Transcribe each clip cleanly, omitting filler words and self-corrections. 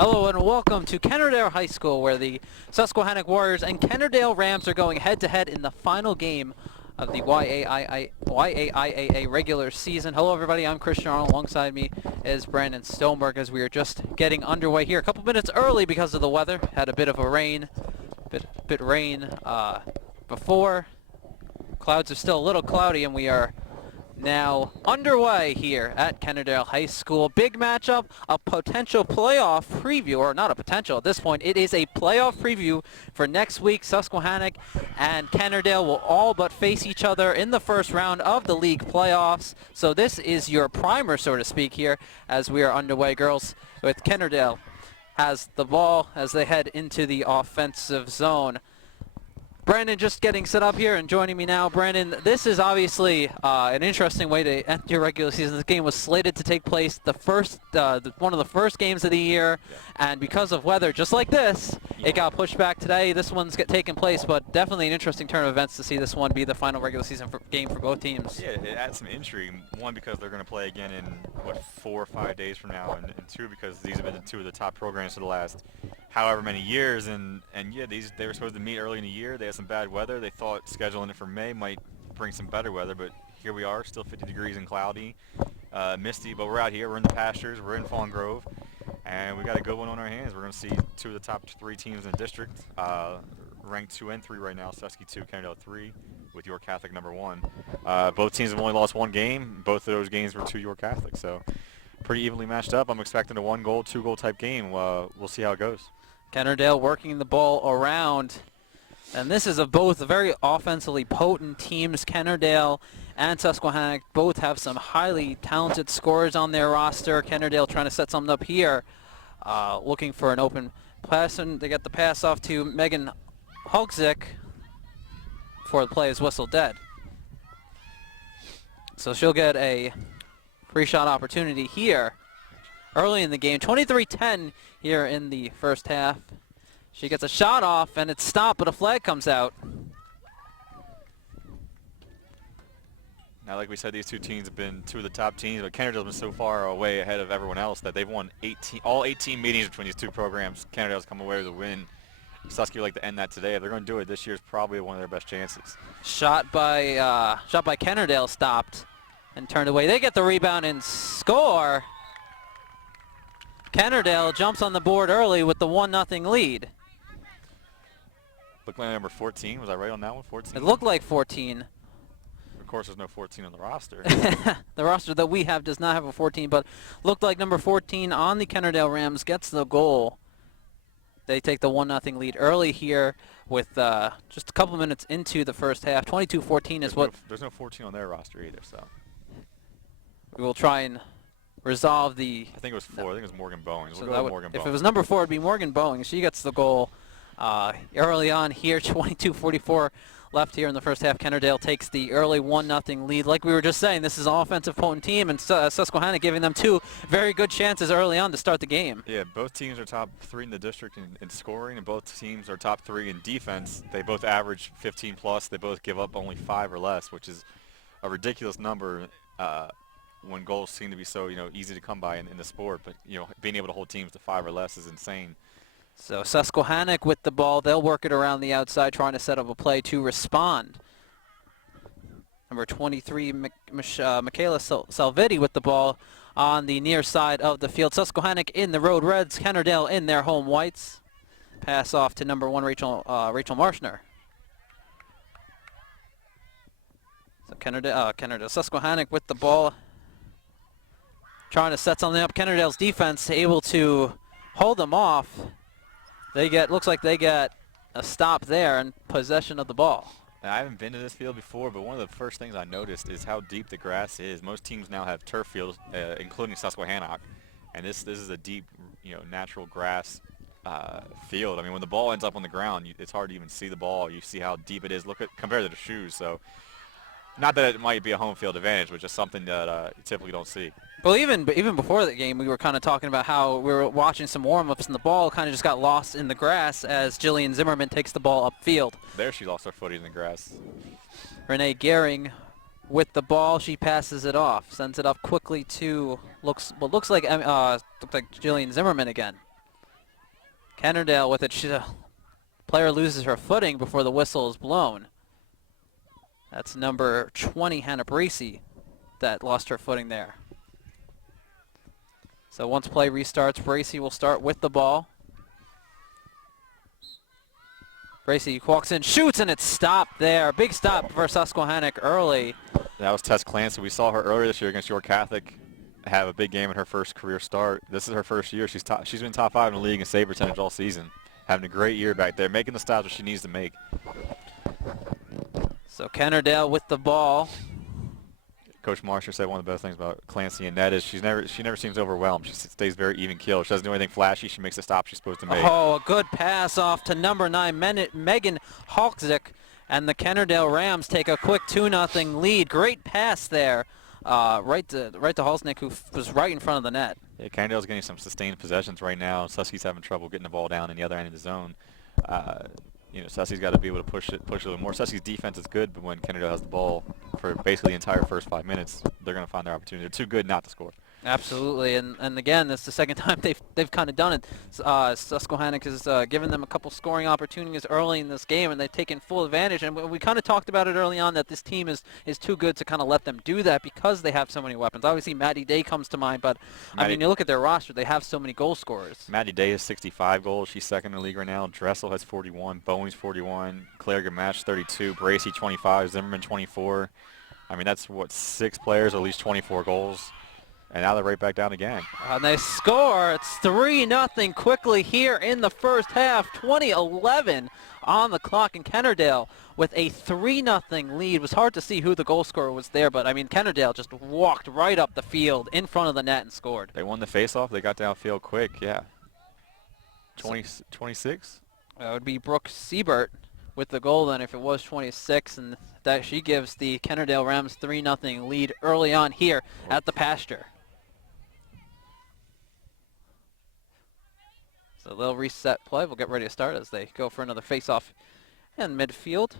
Hello and welcome to Kennard-Dale High School, where the Susquehannock Warriors and Kennard-Dale Rams are going head-to-head in the final game of the YAIAA regular season. Hello everybody, I'm Christian Arnold. Alongside me is Brandon Stoneberg as we are just getting underway here. A couple minutes early because of the weather. Had a bit of a rain before. Clouds are still a little cloudy and we are now underway here at Kennard-Dale High School. Big matchup, a potential playoff preview, or not a potential at this point. It is a playoff preview for next week. Susquehannock and Kennard-Dale will all but face each other in the first round of the league playoffs. So this is your primer, so to speak, here as we are underway. Girls with Kennard-Dale has the ball as they head into the offensive zone. Brandon just getting set up here and joining me now. Brandon, this is obviously an interesting way to end your regular season. This game was slated to take place one of the first games of the year, and because of weather just like this, it got pushed back today. This one's taking place, but definitely an interesting turn of events to see this one be the final regular season game for both teams. Yeah, it adds some intrigue. One, because they're going to play again in, 4 or 5 days from now, and two, because these have been two of the top programs for the last however many years, and yeah, they were supposed to meet early in the year. They had some bad weather. They thought scheduling it for May might bring some better weather, but here we are, still 50 degrees and cloudy, misty, but we're out here. We're in the pastures. We're in Fawn Grove, and we got a good one on our hands. We're going to see two of the top 3 teams in the district, ranked 2 and 3 right now, Susky 2, Kennard-Dale 3, with York Catholic number 1. Both teams have only lost one game. Both of those games were to York Catholic, so pretty evenly matched up. I'm expecting a 1-goal, 2-goal type game. We'll see how it goes. Kennard-Dale working the ball around, and this is both very offensively potent teams. Kennard-Dale and Susquehannock both have some highly talented scorers on their roster. Kennard-Dale trying to set something up here, looking for an open pass, and they get the pass off to Megan Hulkzik before the play is whistled dead. So she'll get a free shot opportunity here early in the game. 23-10 here in the first half. She gets a shot off and it's stopped, but a flag comes out. Now, like we said, these two teams have been two of the top teams, but Kennard-Dale's been so far away ahead of everyone else that they've won all 18 meetings between these two programs. Kennard-Dale's come away with a win. Susky would like to end that today. If they're going to do it, this year's probably one of their best chances. Shot by Kennard-Dale, stopped and turned away. They get the rebound and score. Kennard-Dale jumps on the board early with the 1-0 lead. Looked like number 14. Was I right on that one? 14? It looked like 14. Of course, there's no 14 on the roster. The roster that we have does not have a 14, but looked like number 14 on the Kennard-Dale Rams gets the goal. They take the 1-0 lead early here with just a couple minutes into the first half. 22-14 is what... There's no 14 on their roster either, so... We will try and resolve the... I think it was 4. I think it was Morgan Bowings. So we'll go with Morgan Bowings. If it was number 4, it would be Morgan Bowings. She gets the goal early on here. 22-44 left here in the first half. Kennard-Dale takes the early 1-0 lead. Like we were just saying, this is an offensive potent team, and Susquehannock giving them 2 very good chances early on to start the game. Yeah, both teams are top 3 in the district in scoring, and both teams are top 3 in defense. They both average 15 plus. They both give up only 5 or less, which is a ridiculous number when goals seem to be so easy to come by in the sport. But being able to hold teams to 5 or less is insane. So Susquehannock with the ball. They'll work it around the outside, trying to set up a play to respond. Number 23, Michaela Salvetti with the ball on the near side of the field. Susquehannock in the road reds, Kennard-Dale in their home whites. Pass off to number 1, Rachel Marshner. So Kennard-Dale, Susquehannock with the ball, trying to set something up. Kennard-Dale's defense able to hold them off. Looks like they get a stop there and possession of the ball. Now, I haven't been to this field before, but one of the first things I noticed is how deep the grass is. Most teams now have turf fields, including Susquehannock, and this is a deep, natural grass field. I mean, when the ball ends up on the ground, it's hard to even see the ball. You see how deep it is. Compared to the shoes. So, not that it might be a home field advantage, but just something that you typically don't see. Well, even before the game, we were kind of talking about how we were watching some warm-ups, and the ball kind of just got lost in the grass as Jillian Zimmerman takes the ball upfield. There she lost her footing in the grass. Renee Gehring with the ball. She passes it off, sends it up quickly to looks like Jillian Zimmerman again. Kennard-Dale with it. Player loses her footing before the whistle is blown. That's number 20, Hannah Bracey, that lost her footing there. So once play restarts, Bracey will start with the ball. Bracey walks in, shoots, and it's stopped there. Big stop for Susquehannock early. That was Tess Clancy. We saw her earlier this year against York Catholic have a big game in her first career start. This is her first year. She's been top 5 in the league in save percentage all season. Having a great year back there, making the stops that she needs to make. So Kennard-Dale with the ball. Coach Marshall said one of the best things about Clancy and Ned is she never seems overwhelmed. She stays very even keel. She doesn't do anything flashy. She makes the stop she's supposed to make. Oh, a good pass off to number 9, Megan Halkzik, and the Kennard-Dale Rams take a quick 2-0 lead. Great pass there, right to Halsnick, who was right in front of the net. Yeah, Kennard-Dale's getting some sustained possessions right now. Susky's having trouble getting the ball down in the other end of the zone. Susky's got to be able to push a little more. Susky's defense is good, but when Kennard-Dale has the ball for basically the entire first 5 minutes, they're going to find their opportunity. They're too good not to score. Absolutely, and again, that's the second time they've kind of done it. Susquehannock has given them a couple scoring opportunities early in this game, and they've taken full advantage. And we kind of talked about it early on that this team is too good to kind of let them do that because they have so many weapons. Obviously, Maddie Day comes to mind, but I mean, you look at their roster; they have so many goal scorers. Maddie Day has 65 goals. She's second in the league right now. Dressel has 41. Bowings 41. Claire Gamache 32. Bracey 25. Zimmerman 24. I mean, that's what 6 players, at least 24 goals. And now they're right back down again. And they score. It's 3-0 quickly here in the first half. 20:11 on the clock, and Kennard-Dale with a 3-0 lead. It was hard to see who the goal scorer was there, but I mean, Kennard-Dale just walked right up the field in front of the net and scored. They won the faceoff. They got downfield quick. Yeah. 26. That would be Brooke Siebert with the goal then if it was 26, and that she gives the Kennard-Dale Rams 3-0 lead early on here at the pasture. So they'll reset play. We'll get ready to start as they go for another face-off in midfield.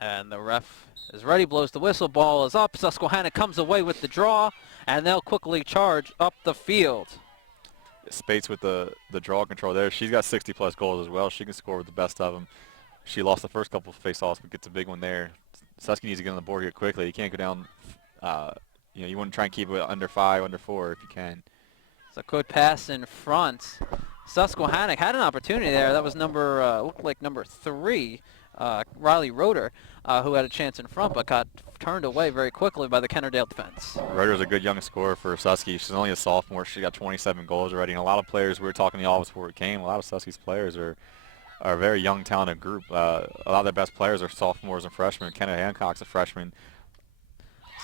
And the ref is ready, blows the whistle, ball is up. Susquehannock comes away with the draw, and they'll quickly charge up the field. Spates with the draw control there. She's got 60-plus goals as well. She can score with the best of them. She lost the first couple of face-offs, but gets a big one there. Susky needs to get on the board here quickly. You can't go down you want to try and keep it under 5, under 4 if you can. So good pass in front. Susquehannock had an opportunity there. That was looked like number 3, Riley Roeder, who had a chance in front but got turned away very quickly by the Kennard-Dale defense. Roeder's a good young scorer for Susky. She's only a sophomore. She got 27 goals already. And a lot of players, we were talking in the office before it came, a lot of Susky's players are a very young, talented group. A lot of their best players are sophomores and freshmen. Kenneth Hancock's a freshman.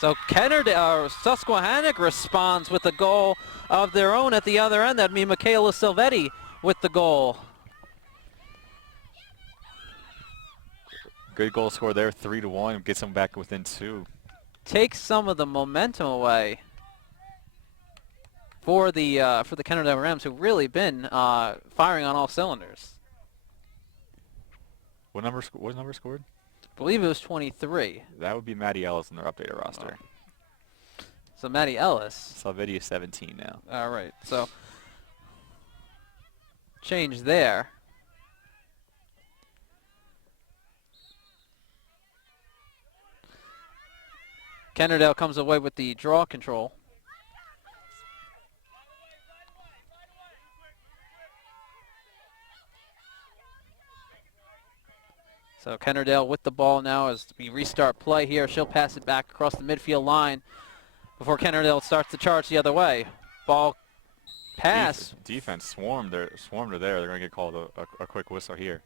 So Susquehannock responds with a goal of their own at the other end. That'd be Michaela Silvetti with the goal. Good goal score there, 3-1. Gets them back within 2. Takes some of the momentum away for the Kennard-Dale Rams, who've really been firing on all cylinders. What number scored? I believe it was 23. That would be Maddie Ellis in their updated roster. Oh. So Maddie Ellis. Salvetti is 17 now. All right, so change there. Kennard-Dale comes away with the draw control. So Kennard-Dale with the ball now as we restart play here. She'll pass it back across the midfield line before Kennard-Dale starts to charge the other way. Ball pass. Defense swarmed her there. They're going to get called a quick whistle here.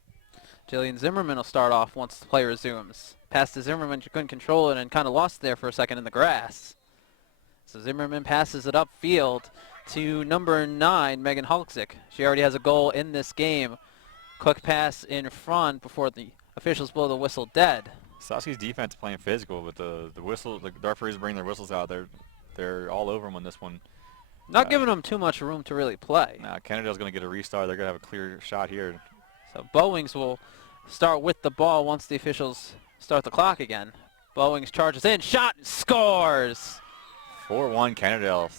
Jillian Zimmerman will start off once the play resumes. Pass to Zimmerman. She couldn't control it and kind of lost there for a second in the grass. So Zimmerman passes it upfield to number 9, Megan Halkzik. She already has a goal in this game. Quick pass in front before the officials blow the whistle dead. Susky's defense playing physical, but the whistle, the referees bring their whistles out. They're all over them on this one. Not giving them too much room to really play. Now Kennard-Dale's going to get a restart. They're going to have a clear shot here. So Bowings will start with the ball once the officials start the clock again. Bowings charges in, shot, and scores. 4-1 Kennard-Dale.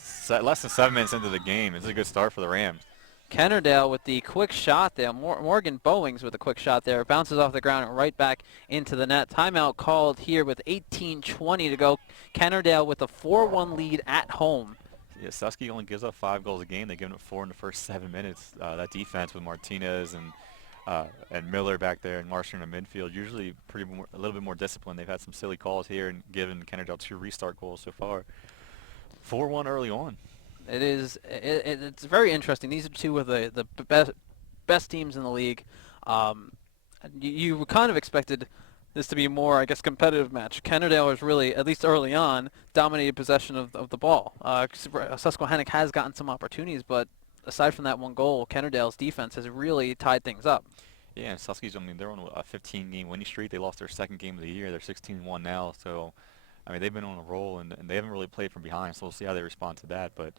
Less than 7 minutes into the game. It's a good start for the Rams. Kennard-Dale with the quick shot there. Morgan Bowings with a quick shot there. Bounces off the ground and right back into the net. Timeout called here with 18:20 to go. Kennard-Dale with a 4-1 lead at home. Yeah, Susky only gives up 5 goals a game. They've given up 4 in the first 7 minutes. That defense with Martinez and Miller back there and Marshall in the midfield, usually a little bit more disciplined. They've had some silly calls here and given Kennard-Dale 2 restart goals so far. 4-1 early on. It's very interesting. These are two of the best teams in the league. You kind of expected this to be a more, I guess, competitive match. Kennard-Dale was really, at least early on, dominated possession of the ball. Susquehannock has gotten some opportunities, but aside from that one goal, Kennard-Dale's defense has really tied things up. Yeah, and Susky's, they're on a 15-game winning streak. They lost their second game of the year. They're 16-1 now, so they've been on a roll, and they haven't really played from behind, so we'll see how they respond to that. But,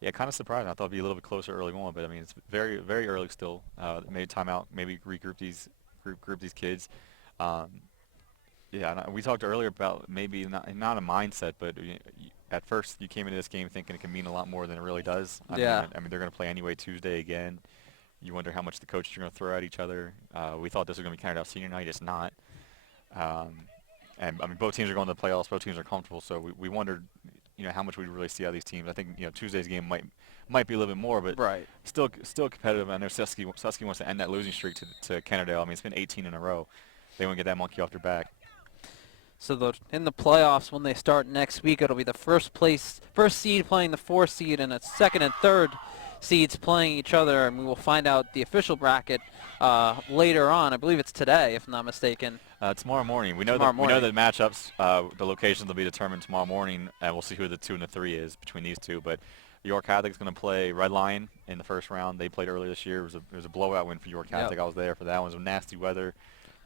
yeah, kind of surprising. I thought it'd be a little bit closer early on, but, it's very, very early still. Maybe timeout, maybe regroup these kids. Yeah, and we talked earlier about maybe not a mindset, but at first you came into this game thinking it can mean a lot more than it really does. Yeah. They're going to play anyway Tuesday again. You wonder how much the coaches are going to throw at each other. We thought this was going to be Kennard-Dale senior night. It's not. And both teams are going to the playoffs. Both teams are comfortable. So we wondered, how much we really see out of these teams. I think Tuesday's game might be a little bit more, but right. Still competitive. I know Susky wants to end that losing streak to Kennard-Dale. It's been 18 in a row. They want to get that monkey off their back. So in the playoffs, when they start next week, it'll be the first seed playing the 4th seed, and a 2nd and 3rd seeds playing each other, and we will find out the official bracket later on. I believe it's today, if I'm not mistaken. Tomorrow morning. We know the matchups. The locations will be determined tomorrow morning, and we'll see who the 2 and the 3 is between these two. But York Catholic's going to play Red Lion in the first round. They played earlier this year. It was a blowout win for York Catholic. Yep. I was there for that one. It was nasty weather.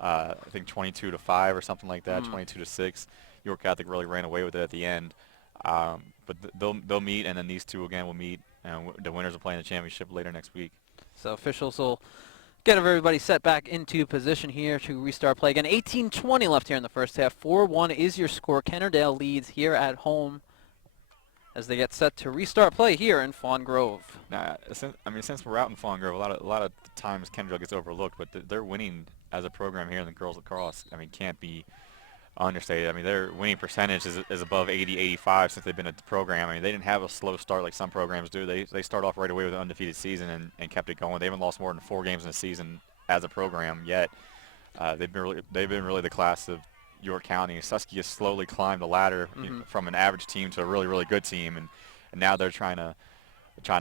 I think 22-5 or something like that, 22-6. York Catholic really ran away with it at the end. But they'll meet, and then these two again will meet, and the winners will play in the championship later next week. So officials will get everybody set back into position here to restart play again. 18:20 left here in the first half. 4-1 is your score. Kennard-Dale leads here at home as they get set to restart play here in Fawn Grove. Now, since we're out in Fawn Grove, a lot of times Kennard-Dale gets overlooked, but they're winning as a program here in the girls lacrosse. Can't be understated. Their winning percentage is above 80-85 since they've been at the program. They didn't have a slow start like some programs do. They start off right away with an undefeated season and kept it going. They haven't lost more than 4 games in a season as a program yet. They've been really the class of York County. Susky has slowly climbed the ladder from an average team to a really, really good team, and now they're trying to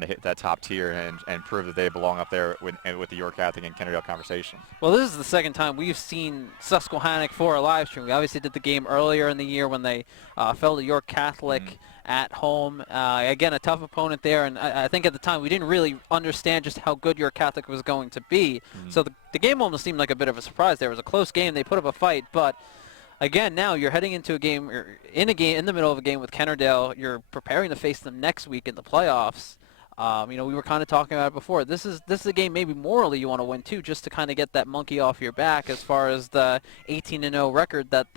hit that top tier and prove that they belong up there with the York Catholic and Kennard-Dale conversation. Well, this is the second time we've seen Susquehannock for a live stream. We obviously did the game earlier in the year when they fell to York Catholic at home. Again, a tough opponent there, and I think at the time we didn't really understand just how good York Catholic was going to be. So the game almost seemed like a bit of a surprise. There was a close game. They put up a fight, but again, now you're heading into a game, in the middle of a game with Kennard-Dale. You're preparing to face them next week in the playoffs. We were kind of talking about it before. This is a game maybe morally you want to win too, just to kind of get that monkey off your back as far as the 18-0 record that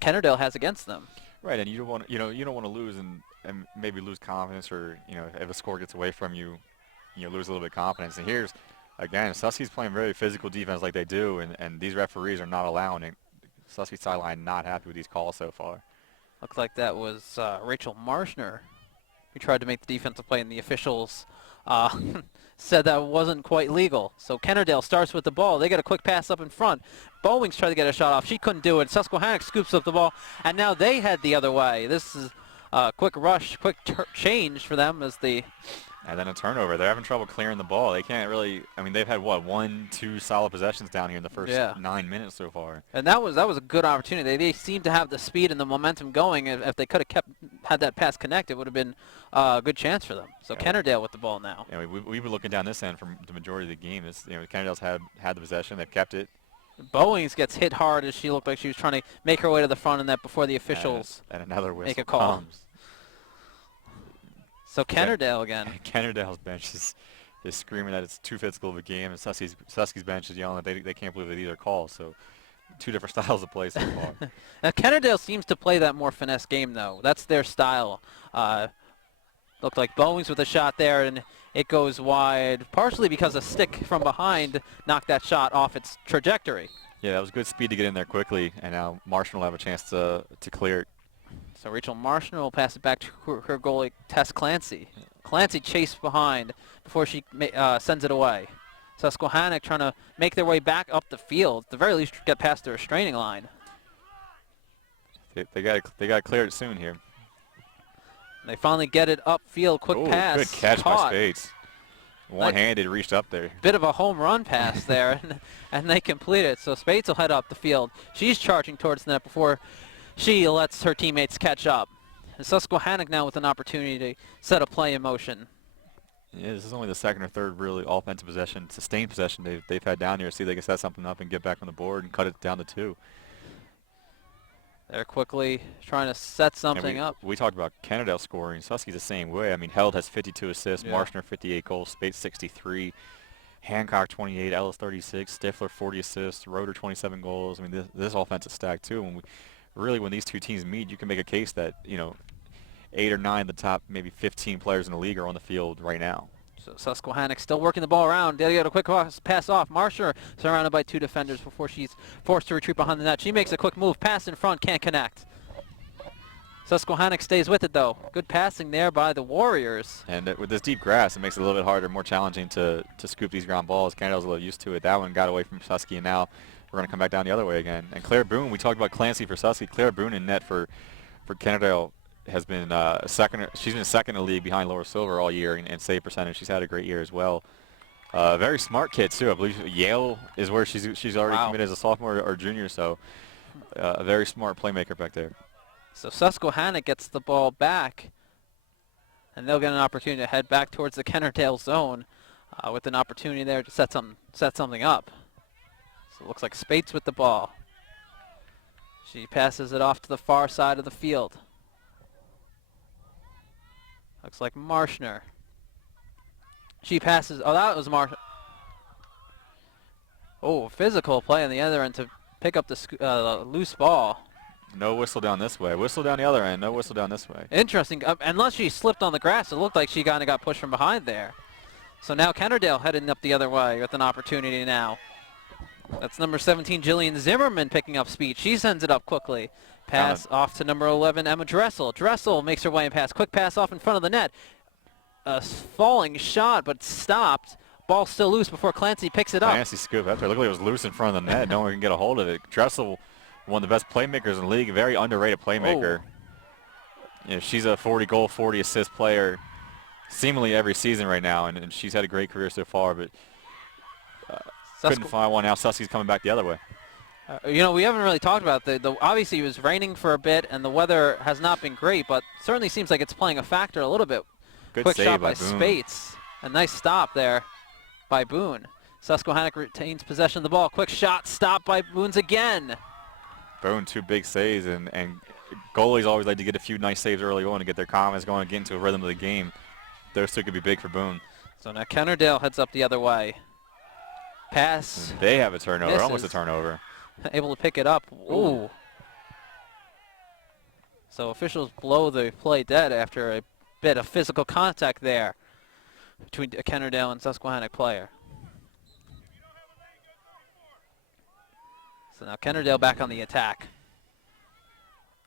Kennard-Dale has against them. Right, and you don't want to lose and maybe lose confidence, or if a score gets away from you, lose a little bit of confidence. And here's again, Susky's playing very physical defense like they do, and these referees are not allowing it. Susky sideline not happy with these calls so far. Looks like that was Rachel Marshner. We tried to make the defensive play, and the officials said that wasn't quite legal. So Kennard-Dale starts with the ball. They get a quick pass up in front. Bowings tried to get a shot off. She couldn't do it. Susquehannock scoops up the ball, and now they head the other way. This is a quick rush, quick change for them as the... And then a turnover. They're having trouble clearing the ball. They can't really. They've had 1-2 solid possessions down here in the first 9 minutes so far. And that was a good opportunity. They seem to have the speed and the momentum going. If they could have had that pass connect, it would have been a good chance for them. So Kennard-Dale with the ball now. Yeah, we've been looking down this end from the majority of the game. Kennard-Dale's had the possession. They've kept it. Bowings gets hit hard as she looked like she was trying to make her way to the front of that before the officials and another whistle make a call. Comes. So Kennard-Dale again. Kennard-Dale's bench is screaming that it's too physical of a game, and Susky's bench is yelling that they can't believe that either call. So two different styles of play so far. Now, Kennard-Dale seems to play that more finesse game, though. That's their style. Looked like Bowings with a shot there, and it goes wide, partially because a stick from behind knocked that shot off its trajectory. Yeah, that was good speed to get in there quickly, and now Marshall will have a chance to clear it. So Rachel Marshall will pass it back to her goalie, Tess Clancy. Clancy chased behind before she sends it away. Susquehannock trying to make their way back up the field. At the very least, get past the restraining line. They got to clear it soon here. They finally get it upfield. Quick pass. Good catch caught. by Spades. One-handed, reached up there. Bit of a home run pass there, and they complete it. So Spades will head up the field. She's charging towards the net before she lets her teammates catch up. And Susquehannock now with an opportunity to set a play in motion. Yeah, this is only the second or third really offensive possession, sustained possession they've had down here. See if they can set something up and get back on the board and cut it down to 2. They're quickly trying to set something up. We talked about Kennard-Dale scoring. Susky's the same way. I mean, Held has 52 assists, Yeah. Marshner 58 goals, Spates 63, Hancock 28, Ellis 36, Stifler 40 assists, Roeder 27 goals. I mean, this offense is stacked too. When these two teams meet, you can make a case that 8 or 9 of the top maybe 15 players in the league are on the field right now. So Susquehannock still working the ball around. They get a quick pass off. Marshner surrounded by 2 defenders before she's forced to retreat behind the net. She makes a quick move. Pass in front. Can't connect. Susquehannock stays with it, though. Good passing there by the Warriors. And with this deep grass, it makes it a little bit harder, more challenging to scoop these ground balls. Kennard-Dale's a little used to it. That one got away from Susky, and now we're going to come back down the other way again. And Claire Boone, we talked about Clancy for Susky. Claire Boone in net for Kennard-Dale has been second. She's been second in the league behind Laura Silver all year in save percentage. She's had a great year as well. Very smart kid too. I believe Yale is where she's already committed as a sophomore or junior. So a very smart playmaker back there. So Susquehannock gets the ball back, and they'll get an opportunity to head back towards the Kennard-Dale zone with an opportunity there to set something up. So it looks like Spates with the ball. She passes it off to the far side of the field. Looks like Marshner. She passes. Oh, that was Marshner. Oh, physical play on the other end to pick up the loose ball. No whistle down this way. Whistle down the other end. No whistle down this way. Interesting. Unless she slipped on the grass, it looked like she kind of got pushed from behind there. So now Kennard-Dale heading up the other way with an opportunity now. That's number 17, Jillian Zimmerman, picking up speed. She sends it up quickly. Pass off to number 11, Emma Dressel. Dressel makes her way and pass. Quick pass off in front of the net. A falling shot, but stopped. Ball still loose before Clancy picks it up. Clancy scoop after. Looked like it was loose in front of the net. No one can get a hold of it. Dressel, one of the best playmakers in the league, a very underrated playmaker. She's a 40-goal, 40-assist player seemingly every season right now, and she's had a great career so far, but couldn't find one. Now Susky's coming back the other way. We haven't really talked about obviously it was raining for a bit, and the weather has not been great, but certainly seems like it's playing a factor a little bit. Good Quick save shot by Boone. Spates. A nice stop there by Boone. Susquehannock retains possession of the ball. Quick shot, stopped by Boone's again. Boone, 2 big saves, and goalies always like to get a few nice saves early on to get their confidence going and get into a rhythm of the game. Those 2 could be big for Boone. So now Kennard-Dale heads up the other way. Pass. And they have a turnover, Misses. almost a turnover. Able to pick it up. Ooh. So officials blow the play dead after a bit of physical contact there between a Kennard-Dale and Susquehannock player. So now Kennard-Dale back on the attack.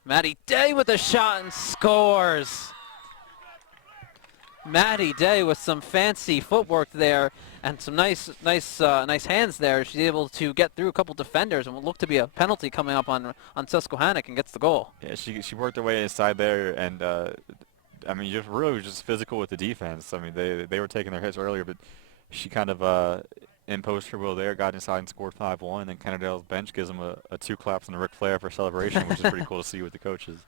Maddie Day with a shot and scores. Maddie Day with some fancy footwork there and some nice hands there. She's able to get through a couple defenders and will look to be a penalty coming up on Susquehannock and gets the goal. Yeah, she worked her way inside there, and I mean, just physical with the defense. I mean, they were taking their hits earlier, but she kind of imposed her will there, got inside and scored 5-1, and then Kennard-Dale's bench gives them a 2 claps and a Ric Flair for celebration, which is pretty cool to see with the coaches.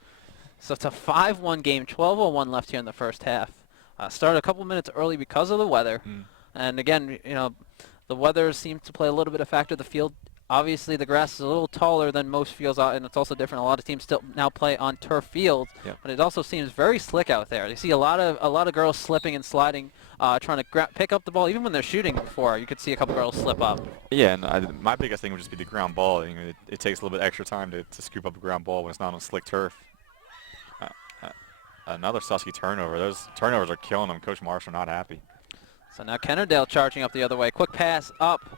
So it's a 5-1 game, 12:01 left here in the first half. Started a couple minutes early because of the weather. And again, the weather seems to play a little bit of factor. The field Obviously, the grass is a little taller than most fields, and it's also different. A lot of teams still now play on turf fields, but it also seems very slick out there. You see a lot of girls slipping and sliding, trying to pick up the ball. Even when they're shooting before, you could see a couple girls slip up. Yeah, and my biggest thing would just be the ground ball. You know, it takes a little bit extra time to scoop up a ground ball when it's not on slick turf. Another Susky turnover. Those turnovers are killing them. Coach Marshall not happy. So now Kennard-Dale charging up the other way. Quick pass up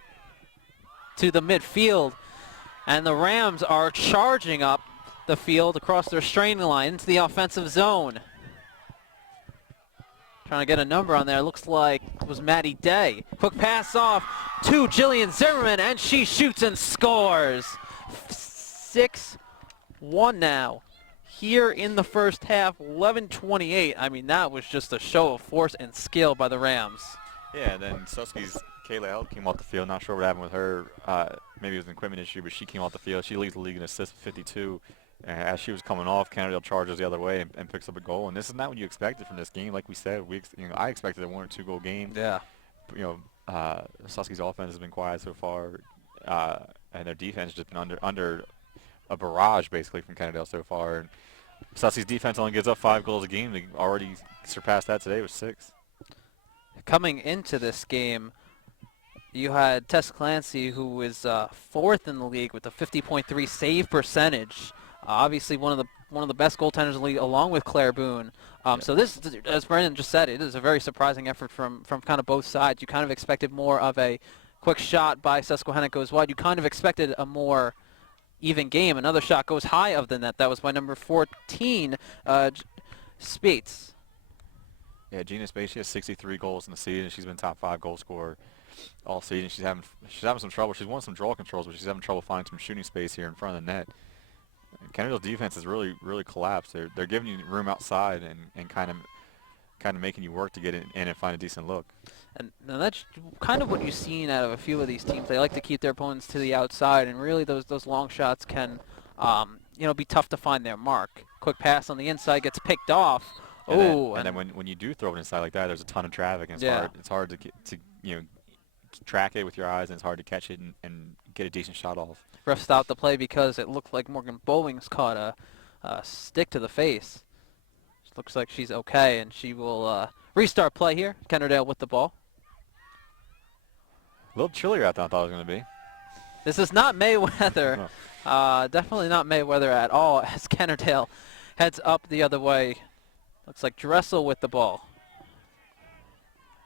to the midfield, and the Rams are charging up the field across their straining line into the offensive zone. Trying to get a number on there. Looks like it was Maddie Day. Quick pass off to Jillian Zimmerman, and she shoots and scores. 6-1 now. Here in the first half, 11:28. I mean, that was just a show of force and skill by the Rams. Yeah, and then Susky's Kayla Held came off the field. Not sure what happened with her. Maybe it was an equipment issue, but she came off the field. She leads the league in assists with 52. As she was coming off, Kennard-Dale charges the other way and picks up a goal. And this is not what you expected from this game. Like we said, I expected a 1 or 2 goal game. Yeah. Susky's offense has been quiet so far, and their defense has just been under a barrage basically from Kennard-Dale so far. And Susky's defense only gives up 5 goals a game. They already surpassed that today with 6. Coming into this game, you had Tess Clancy, who is 4th in the league with a 50.3 save percentage. Obviously, one of the best goaltenders in the league, along with Claire Boone. So this, as Brandon just said, it is a very surprising effort from kind of both sides. You kind of expected more of a quick shot by Susquehannock goes wide. You kind of expected a more even game. Another shot goes high of the net. That was by number 14, Spates. Yeah, Gina Spates, she has 63 goals in the season. She's been top 5 goal scorer all season. She's having some trouble. She's won some draw controls, but she's having trouble finding some shooting space here in front of the net. Kennard-Dale's defense has really collapsed. They're giving you room outside and kind of making you work to get in and find a decent look. And that's kind of what you've seen out of a few of these teams. They like to keep their opponents to the outside, and really those long shots can be tough to find their mark. Quick pass on the inside gets picked off. And then when you do throw it inside like that, there's a ton of traffic, and it's hard to get to track it with your eyes, and it's hard to catch it and get a decent shot off. Ref stopped the play because it looked like Morgan Bowling's caught a stick to the face. Looks like she's okay, and she will restart play here. Kennard-Dale with the ball. A little chillier out than I thought it was going to be. This is not May weather. No. Definitely not May weather at all, as Kennard-Dale heads up the other way. Looks like Dressel with the ball.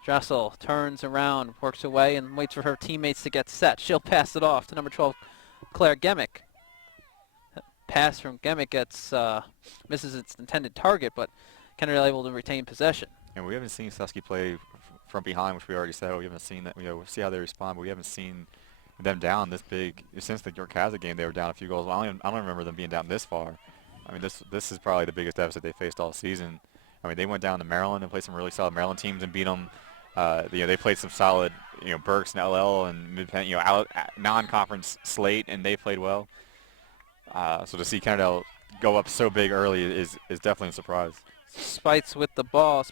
Dressel turns around, works away, and waits for her teammates to get set. She'll pass it off to number 12, Claire Gemick. Pass from Gemick misses its intended target, but Kennard-Dale able to retain possession. And we haven't seen Susky play from behind, which we already said. We haven't seen that. We'll see how they respond, but we haven't seen them down this big since the York Hazard game. They were down a few goals. I don't remember them being down this far. I mean, this is probably the biggest deficit they faced all season. I mean, they went down to Maryland and played some really solid Maryland teams and beat them. They played some solid, Berks and LL and Mid-Penn, non-conference slate, and they played well. So to see Kennard-Dale go up so big early is definitely a surprise. Spates with the ball,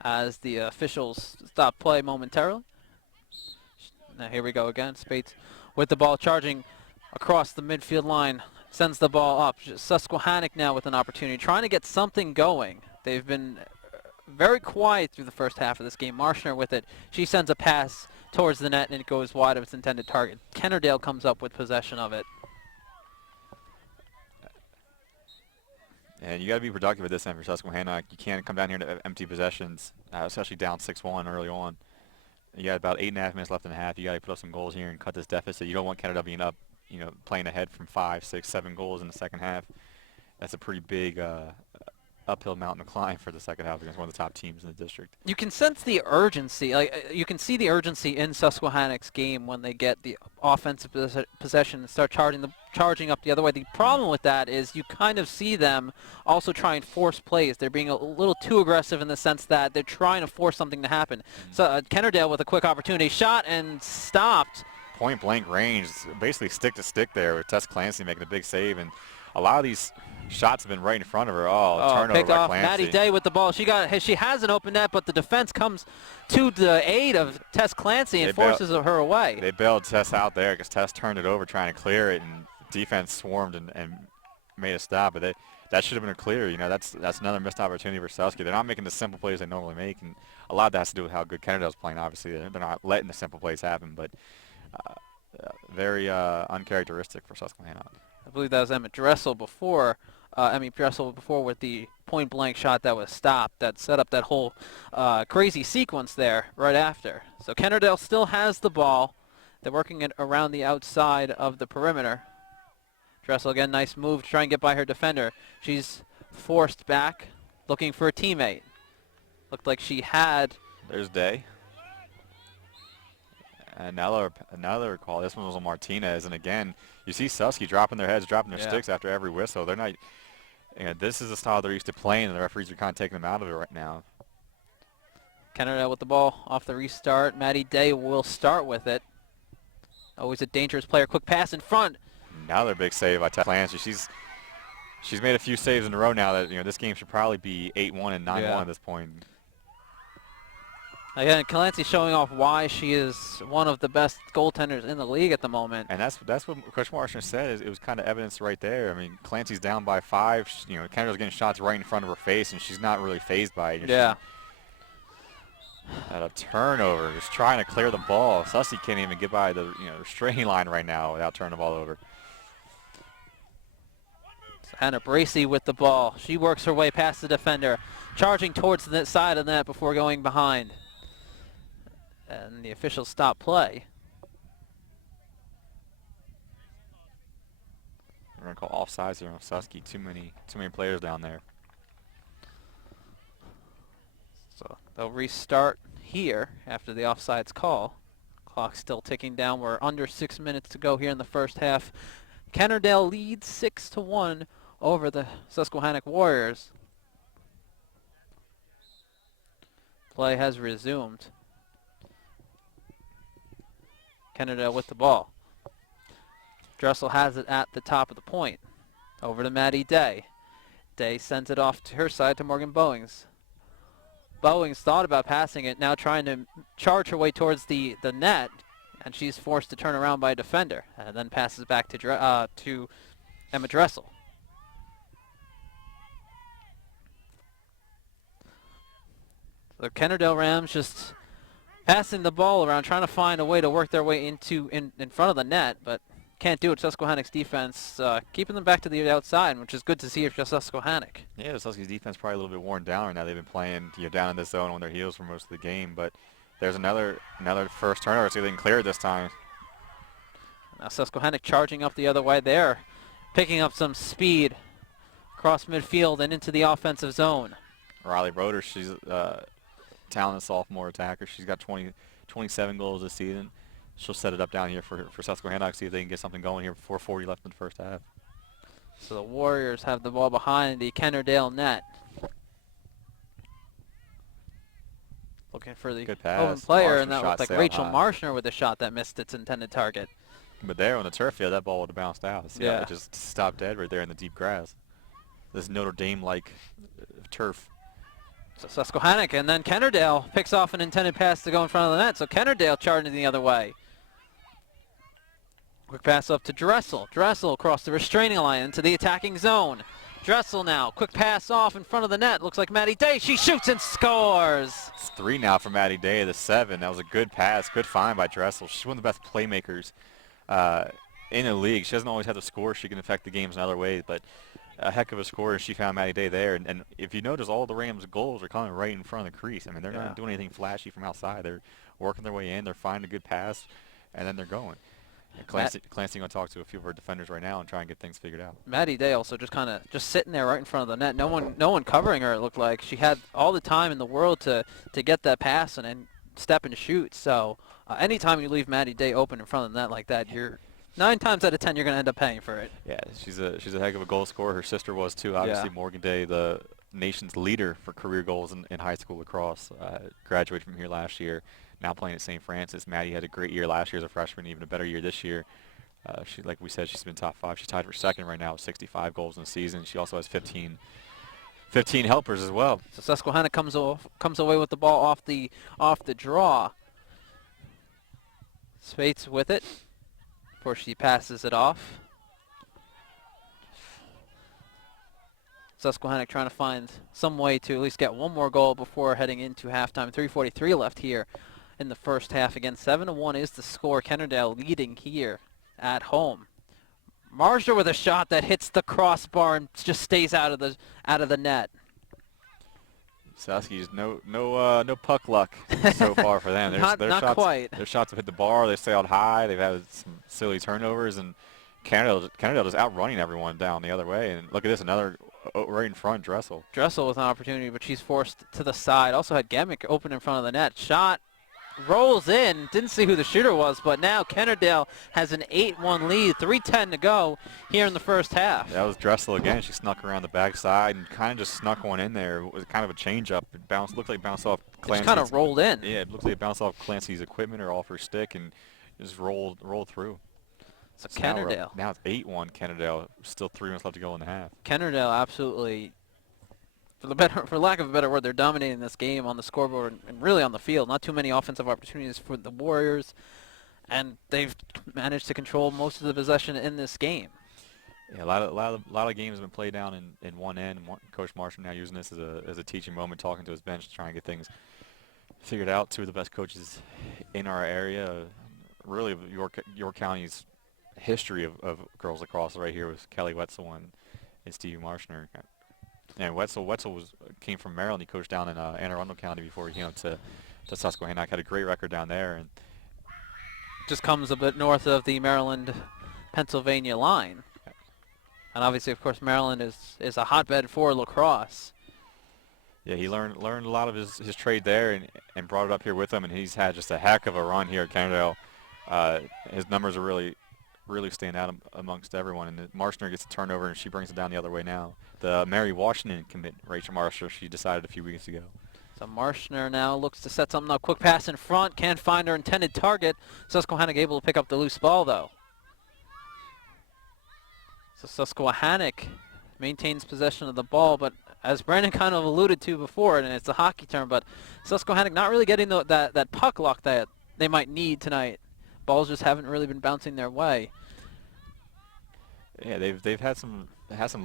as the officials stop play momentarily. Now here we go again. Spates with the ball, charging across the midfield line, sends the ball up. Susquehannock now with an opportunity, trying to get something going. They've been very quiet through the first half of this game. Marshner with it. She sends a pass towards the net, and it goes wide of its intended target. Kennard-Dale comes up with possession of it. And you got to be productive at this end for Susquehannock. You can't come down here to empty possessions, especially down 6-1 early on. You got about 8.5 minutes left in the half. You got to put up some goals here and cut this deficit. You don't want Kennard-Dale being up, playing ahead from 5, 6, 7 goals in the second half. That's a pretty big uphill mountain to climb for the second half against one of the top teams in the district. You can sense the urgency. You can see the urgency in Susquehannock's game when they get the offensive possession and start charging up the other way. The problem with that is you kind of see them also try and force plays. They're being a little too aggressive in the sense that they're trying to force something to happen. So Kennard-Dale with a quick opportunity, shot and stopped. Point blank range, basically stick to stick there with Tess Clancy making a big save. And a lot of these shots have been right in front of her. Oh, turnover picked by off. Clancy. Maddie Day with the ball. She has an open net, but the defense comes to the aid of Tess Clancy and forces her away. They bailed Tess out there because Tess turned it over trying to clear it, and defense swarmed and made a stop. But that should have been a clear. You know, that's another missed opportunity for Susky. They're not making the simple plays they normally make, and a lot of that has to do with how good Kennard-Dale's playing. Obviously, they're not letting the simple plays happen, but very uncharacteristic for Susquehannock. I believe that was Emma Dressel before. With the point-blank shot that was stopped that set up that whole crazy sequence there right after. So Kennard-Dale still has the ball. They're working it around the outside of the perimeter. Dressel again, nice move to try and get by her defender. She's forced back, looking for a teammate. Looked like she had. There's Day. And now they recall this one was on Martinez, and again you see Susky dropping their heads, dropping their sticks after every whistle. They're not. You know, this is the style they're used to playing, and the referees are kind of taking them out of it right now. Kennard-Dale with the ball off the restart. Maddie Day will start with it. Always a dangerous player. Quick pass in front. Another big save by Tess Clancy. She's made a few saves in a row now that, you know, this game should probably be 8-1 and 9-1 at this point. Again, Clancy showing off why she is one of the best goaltenders in the league at the moment. And that's what Coach Marshall said. Is it was kind of evidence right there. I mean, Clancy's down by 5. You know, Kennard's getting shots right in front of her face, and she's not really fazed by it. Yeah. At a turnover, just trying to clear the ball. Sussy can't even get by the restraining line right now without turning the ball over. Hannah Bracey with the ball. She works her way past the defender, charging towards the side of the net before going behind. And the officials stop play. We're going to call offsides there on Susky. Too many players down there. So they'll restart here after the offsides call. Clock's still ticking down. We're under 6 minutes to go here in the first half. Kennard-Dale leads 6-1 over the Susquehannock Warriors. Play has resumed. Kennard-Dale with the ball. Dressel has it at the top of the point. Over to Maddie Day. Day sends it off to her side to Morgan Bowings. Bowings thought about passing it, now trying to charge her way towards the net, and she's forced to turn around by a defender, and then passes back to Emma Dressel. The Kennard-Dale Rams just passing the ball around, trying to find a way to work their way in front of the net, but can't do it. Susquehannock's defense keeping them back to the outside, which is good to see if just Susquehannock. Yeah, the Susky's defense probably a little bit worn down right now. They've been playing down in this zone on their heels for most of the game, but there's another first turnover, so they can clear it this time. Now Susquehannock charging up the other way there, picking up some speed across midfield and into the offensive zone. Riley Broder, she's a talented sophomore attacker. She's got 27 goals this season. She'll set it up down here for Susquehannock, see if they can get something going here before 40 left in the first half. So the Warriors have the ball behind the Kennard-Dale net. Looking for the open player, and that looked like Rachel Marshner with a shot that missed its intended target. But there on the turf field, that ball would have bounced out. See how it just stopped dead right there in the deep grass. This Notre Dame-like turf. So Susquehannock, and then Kennard-Dale picks off an intended pass to go in front of the net. So Kennard-Dale charging the other way. Quick pass up to Dressel. Dressel across the restraining line into the attacking zone. Dressel now, quick pass off in front of the net. Looks like Maddie Day. She shoots and scores. It's 3 now for Maddie Day, the 7. That was a good pass, good find by Dressel. She's one of the best playmakers in the league. She doesn't always have to score. She can affect the games in other ways, but a heck of a scorer. She found Maddie Day there. And if you notice, all the Rams' goals are coming right in front of the crease. I mean, they're not doing anything flashy from outside. They're working their way in. They're finding a good pass, and then they're going. Clancy going to talk to a few of our defenders right now and try and get things figured out. Maddie Day also just sitting there right in front of the net. No one covering her. It looked like she had all the time in the world to get that pass and then step and shoot. So anytime you leave Maddie Day open in front of the net like that, you're 9 times out of 10 you're going to end up paying for it. Yeah, she's a heck of a goal scorer. Her sister was too. Obviously, Morgan Day, the nation's leader for career goals in high school lacrosse, graduated from here last year. Now playing at St. Francis. Maddie had a great year last year as a freshman, even a better year this year. She, like we said, she's been top 5. She's tied for second right now with 65 goals in the season. She also has 15 helpers as well. So Susquehannock comes away with the ball off the draw. Spates with it before she passes it off. Susquehannock trying to find some way to at least get one more goal before heading into halftime. 3:43 left here in the first half. Again, 7-1 is the score. Kennard-Dale leading here at home. Marshall with a shot that hits the crossbar and just stays out of the net. Suskies, no puck luck so far for them. Not shots, quite. Their shots have hit the bar. They sailed high. They've had some silly turnovers, and Kennard-Dale just outrunning everyone down the other way. And look at this, another right in front, Dressel. Dressel with an opportunity, but she's forced to the side. Also had Gemick open in front of the net. Shot rolls in. Didn't see who the shooter was, but now Kennard-Dale has an 8-1 lead. 3:10 to go here in the first half. That was Dressel again. She snuck around the backside and kind of just snuck one in there. It was kind of a change-up. It looked like it bounced off Clancy's. It kind of rolled in. Yeah, it looked like it bounced off Clancy's equipment or off her stick and just rolled through. So Kennard-Dale. Now it's 8-1 Kennard-Dale. Still 3 minutes left to go in the half. Kennard-Dale absolutely, for lack of a better word, they're dominating this game on the scoreboard and really on the field. Not too many offensive opportunities for the Warriors, and they've managed to control most of the possession in this game. Yeah, a lot of games have been played down in one end. Coach Marshall now using this as a teaching moment, talking to his bench, to try and get things figured out. 2 of the best coaches in our area, really York County's history of girls lacrosse right here with Kelly Wetzel and Stevie Marshner. And Wetzel came from Maryland. He coached down in Anne Arundel County before he came to Susquehannock. Had a great record down there, and just comes a bit north of the Maryland-Pennsylvania line. And obviously, of course, Maryland is a hotbed for lacrosse. Yeah, he learned a lot of his trade there and brought it up here with him, and he's had just a heck of a run here at Kennard-Dale. His numbers are really stand out amongst everyone, and Marshner gets a turnover, and she brings it down the other way now. The Mary Washington commit, Rachel Marshall, she decided a few weeks ago. So Marshner now looks to set something up. Quick pass in front, can't find her intended target. Susquehannock able to pick up the loose ball, though. So Susquehannock maintains possession of the ball, but as Brandon kind of alluded to before, and it's a hockey term, but Susquehannock not really getting that puck luck that they might need tonight. Balls just haven't really been bouncing their way. Yeah, they've had some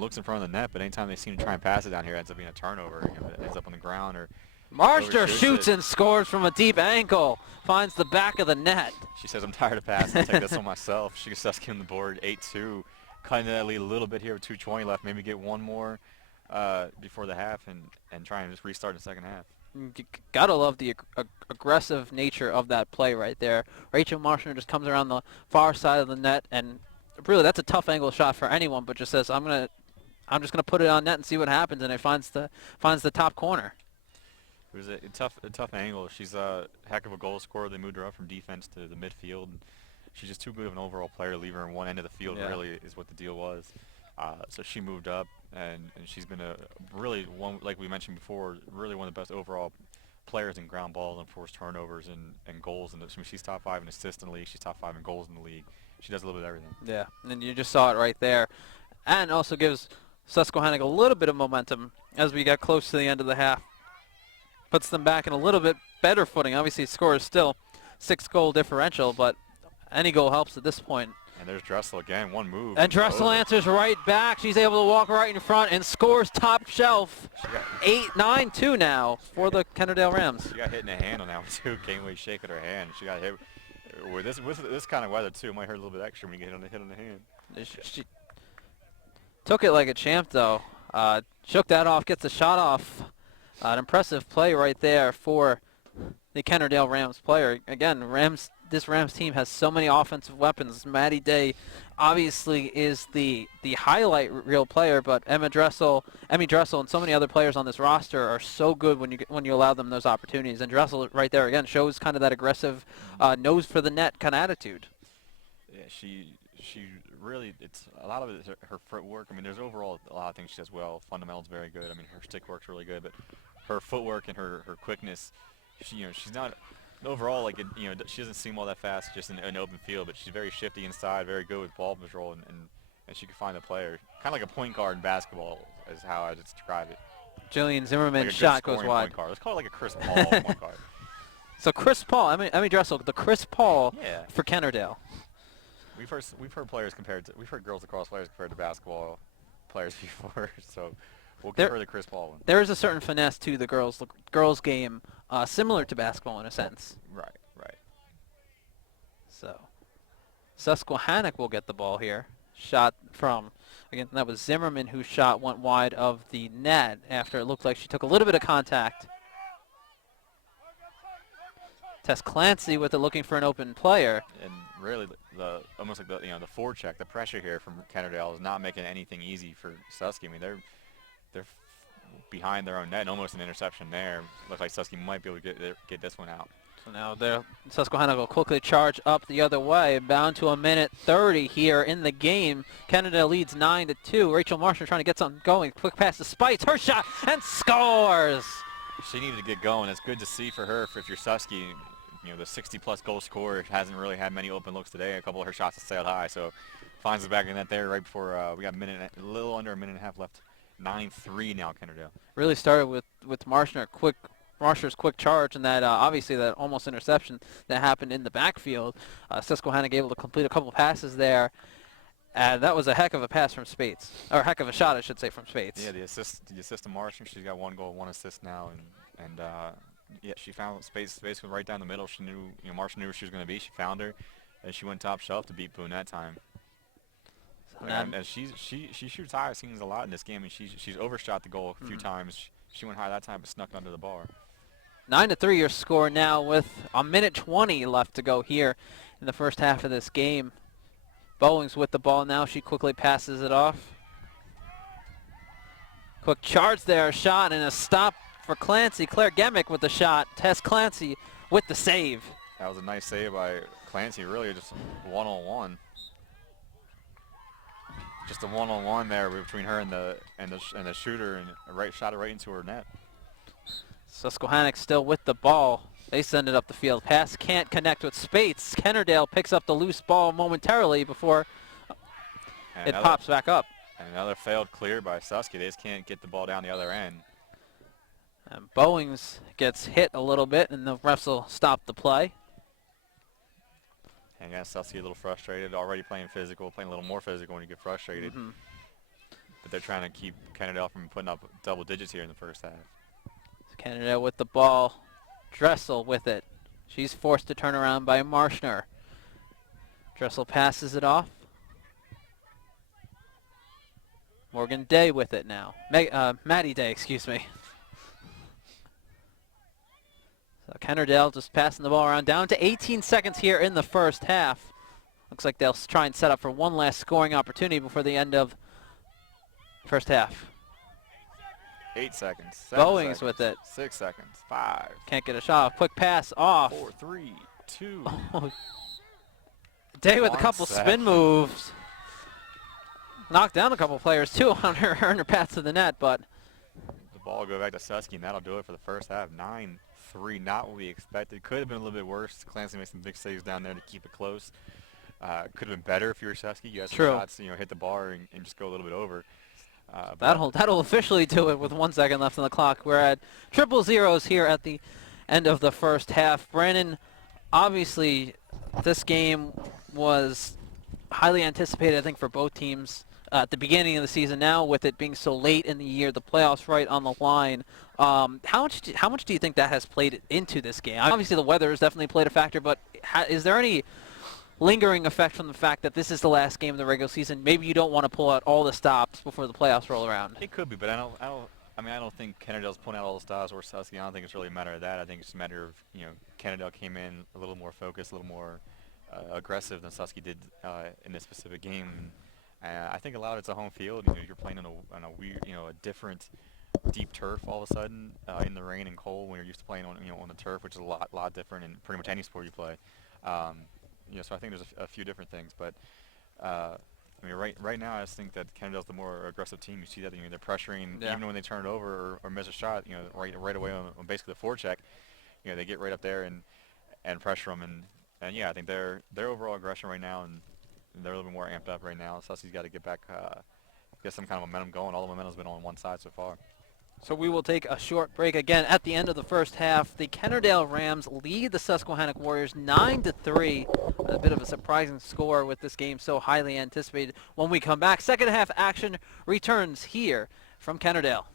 looks in front of the net, but anytime they seem to try and pass it down here, it ends up being a turnover. It ends up on the ground or. Marshner shoots and scores from a deep angle. Finds the back of the net. She says, "I'm tired of passing. I'll take this on myself." She gets Susky on the board, 8-2, cutting that lead a little bit here with 2:20 left. Maybe get one more before the half and try and just restart in the second half. You gotta love the aggressive nature of that play right there. Rachel Marshner just comes around the far side of the net, and really that's a tough angle shot for anyone, but just says, I'm just gonna put it on net and see what happens, and it finds the top corner. It was a tough angle. She's a heck of a goal scorer. They moved her up from defense to the midfield. She's just too good of an overall player to leave her in one end of the field. Yeah. Really is what the deal was. So she moved up, and she's been a really one, like we mentioned before, really one of the best overall players in ground balls and forced turnovers and goals. And she's top 5 in assists in the league. She's top 5 in goals in the league. She does a little bit of everything. Yeah, and you just saw it right there, and also gives Susquehannock a little bit of momentum as we get close to the end of the half. Puts them back in a little bit better footing. Obviously, the score is still 6-goal differential, but any goal helps at this point. And there's Dressel again, one move. And Dressel answers right back. She's able to walk right in front and scores top shelf. 8-9-2 now for the Kennard-Dale Rams. She got hit in the hand on that one too. Caneway shaking her hand. She got hit with this kind of weather too. It might hurt a little bit extra when you get hit on the hand. She took it like a champ though. Shook that off, gets a shot off. An impressive play right there for the Kennard-Dale Rams player. Again, this Rams team has so many offensive weapons. Maddie Day obviously is the highlight reel player, but Emmy Dressel, and so many other players on this roster are so good when you allow them those opportunities. And Dressel right there again shows kind of that aggressive nose for the net kind of attitude. Yeah, she really, it's a lot of it is her footwork. I mean, there's overall a lot of things she does well. Fundamentals very good. I mean, her stick work's really good, but her footwork and her quickness, she's not. overall, like she doesn't seem all that fast just in an open field, but she's very shifty inside, very good with ball control, and she can find the player. Kind of like a point guard in basketball is how I would describe it. Jillian Zimmerman's Like a shot good goes scoring wide. point guard. Let's call it like a Chris Paul point guard. So Chris Paul, I mean Dressel, the Chris Paul Yeah. for Kennard-Dale. We've heard girls lacrosse players compared to basketball players before, so we'll give her the Chris Paul one. There is a certain finesse to the girls game, similar to basketball in a sense. Right. So Susquehannock will get the ball here. Shot from, again, that was Zimmerman whose shot went wide of the net after it looked like she took a little bit of contact. Tess Clancy with it, looking for an open player. And really, almost like the forecheck, the pressure here from Kennard-Dale is not making anything easy for Susky. I mean, they're behind their own net, and almost an interception there. Looks like Susky might be able to get this one out. So now Susquehannock will quickly charge up the other way, bound to 1:30 here in the game. Kennard-Dale leads 9-2. Rachel Marshall trying to get something going. Quick pass to Spites, her shot, and scores! She needed to get going. It's good to see for her if you're Susky. The 60-plus goal scorer hasn't really had many open looks today. A couple of her shots have sailed high, so finds the back of the net there right before we got a little under a minute and a half left. 9-3 now, Kennard-Dale. Really started with Marshner's quick charge and that obviously that almost interception that happened in the backfield. Susquehannock able to complete a couple passes there. That was a heck of a pass from Spates, or a heck of a shot, I should say, from Spates. Yeah, the assist to Marshner. She's got 1 goal, 1 assist now, and yeah, she found Spates right down the middle. She knew, Marshall knew where she was going to be. She found her, and she went top shelf to beat Boone that time. So and she shoots high. I've seen a lot in this game, and she's overshot the goal a few times. She went high that time, but snuck under the bar. 9-3 your score now with 1:20 left to go here in the first half of this game. Bowings with the ball now. She quickly passes it off. Quick charge there, a shot and a stop for Clancy. Claire Gemick with the shot. Tess Clancy with the save. That was a nice save by Clancy, really just one-on-one. Just a one-on-one there between her and the shooter, and shot it right into her net. Susquehannock still with the ball. They send it up the field. Pass can't connect with Spates. Kennard-Dale picks up the loose ball momentarily before it pops back up. And another failed clear by Susky. They just can't get the ball down the other end. And Bowings gets hit a little bit, and the refs will stop the play. And yeah, Susky a little frustrated, already playing physical, playing a little more physical when you get frustrated. But they're trying to keep Kennard-Dale from putting up double digits here in the first half. Kennard-Dale with the ball. Dressel with it. She's forced to turn around by Marshner. Dressel passes it off. Morgan Day with it now. Maddie Day, excuse me. So Kennard-Dale just passing the ball around. Down to 18 seconds here in the first half. Looks like they'll try and set up for one last scoring opportunity before the end of first half. 8 seconds. Bowings seconds, with it. 6 seconds. 5. Can't get a shot off. Quick pass off. 4, 3, 2. Day with a couple spin moves. Knocked down a couple players too on her path to the net, but the ball will go back to Susky, and that'll do it for the first half. 9-3, not what we expected. Could have been a little bit worse. Clancy made some big saves down there to keep it close. Could have been better if you were Susky. You had some shots, hit the bar and just go a little bit over. That'll officially do it with 1 second left on the clock. We're at 0-0 here at the end of the first half. Brandon, obviously this game was highly anticipated, I think, for both teams at the beginning of the season. Now with it being so late in the year, the playoffs right on the line, how much do you think that has played into this game? Obviously the weather has definitely played a factor, but is there any lingering effect from the fact that this is the last game of the regular season? Maybe you don't want to pull out all the stops before the playoffs roll around. It could be, but I don't think Kennard-Dale's pulling out all the stops or Susky. I don't think it's really a matter of that. I think it's a matter of, Kennard-Dale came in a little more focused, a little more aggressive than Susky did in this specific game. I think a lot of it's a home field. You're playing on a weird, a different deep turf all of a sudden in the rain and cold when you're used to playing on the turf, which is a lot different in pretty much any sport you play. So I think there's a few different things, but right now I just think that Kennard-Dale's the more aggressive team. You see that they're pressuring even when they turn it over or miss a shot. Right away on basically the forecheck. They get right up there, and and pressure them. And yeah, I think their overall aggression right now, and they're a little bit more amped up right now. Sussie's got to get back, get some kind of momentum going. All the momentum's been on one side so far. So we will take a short break again at the end of the first half. The Kennard-Dale Rams lead the Susquehannock Warriors 9-3. A bit of a surprising score with this game so highly anticipated. When we come back, second half action returns here from Kennard-Dale.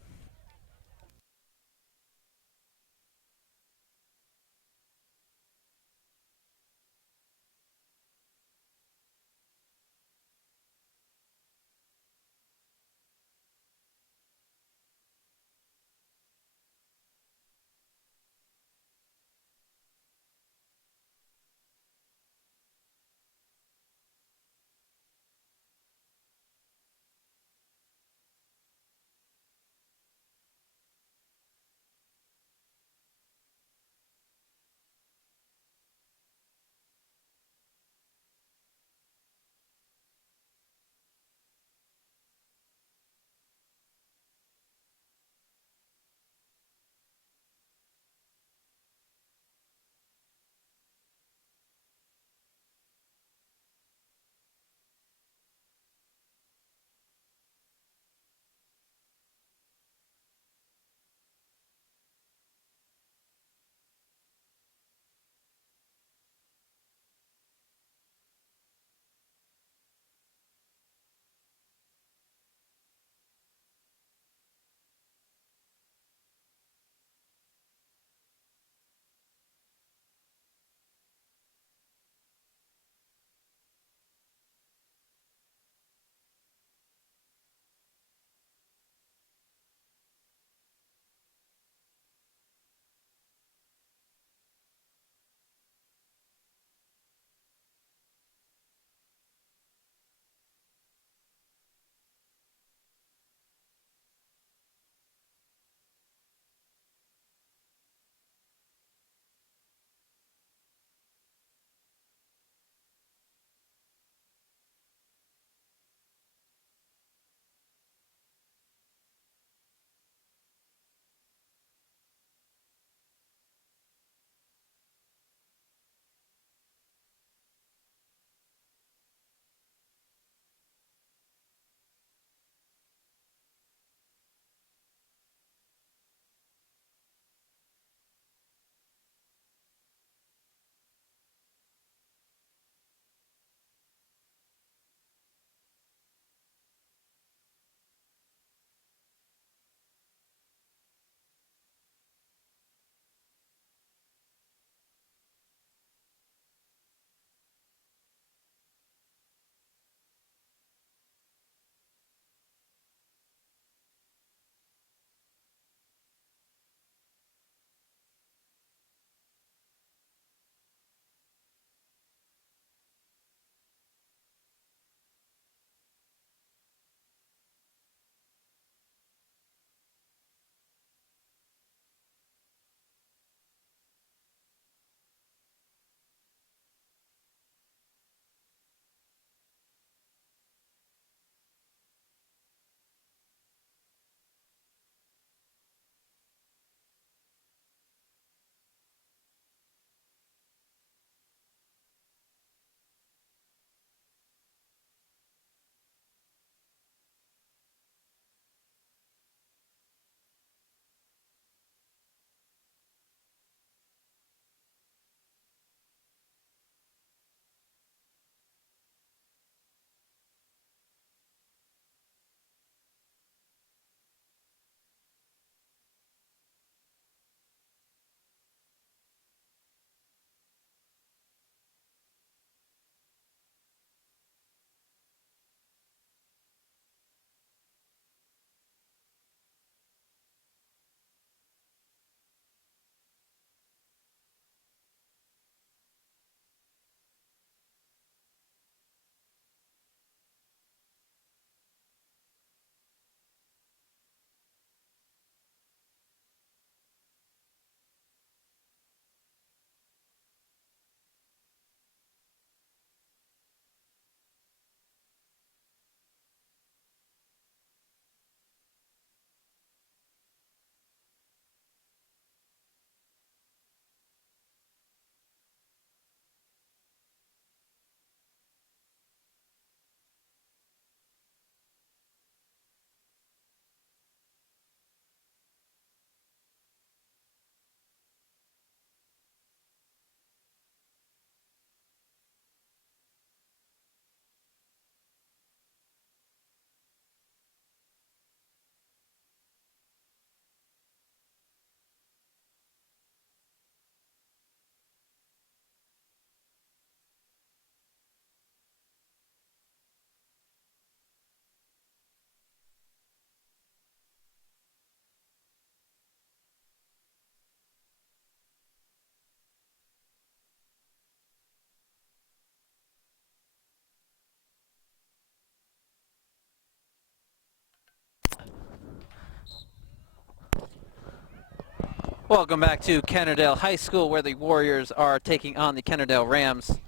Welcome back to Kennard-Dale High School, where the Warriors are taking on the Kennard-Dale Rams.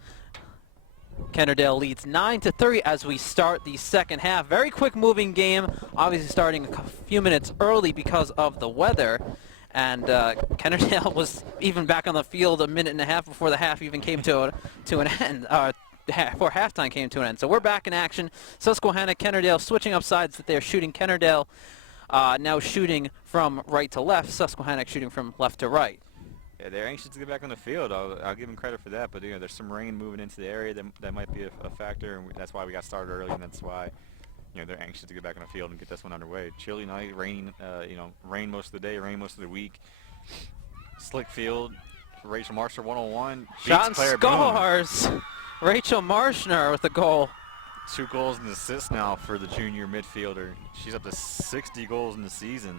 Kennard-Dale leads 9-3 as we start the second half. Very quick moving game, obviously starting a few minutes early because of the weather. And Kennard-Dale was even back on the field a minute and a half before the half even came to an end. Before halftime came to an end. So we're back in action. Susquehannock, Kennard-Dale switching up sides that they're shooting. Kennard-Dale now shooting from right to left. Susquehannock shooting from left to right. Yeah, they're anxious to get back on the field. I'll give them credit for that. But there's some rain moving into the area that might be a factor, and that's why we got started early, and that's why they're anxious to get back on the field and get this one underway. Chilly night, rain. Rain most of the day, rain most of the week. Slick field. Rachel Marshner 101. Shot and scores. Rachel Marshner with the goal. 2 goals and assists now for the junior midfielder. She's up to 60 goals in the season.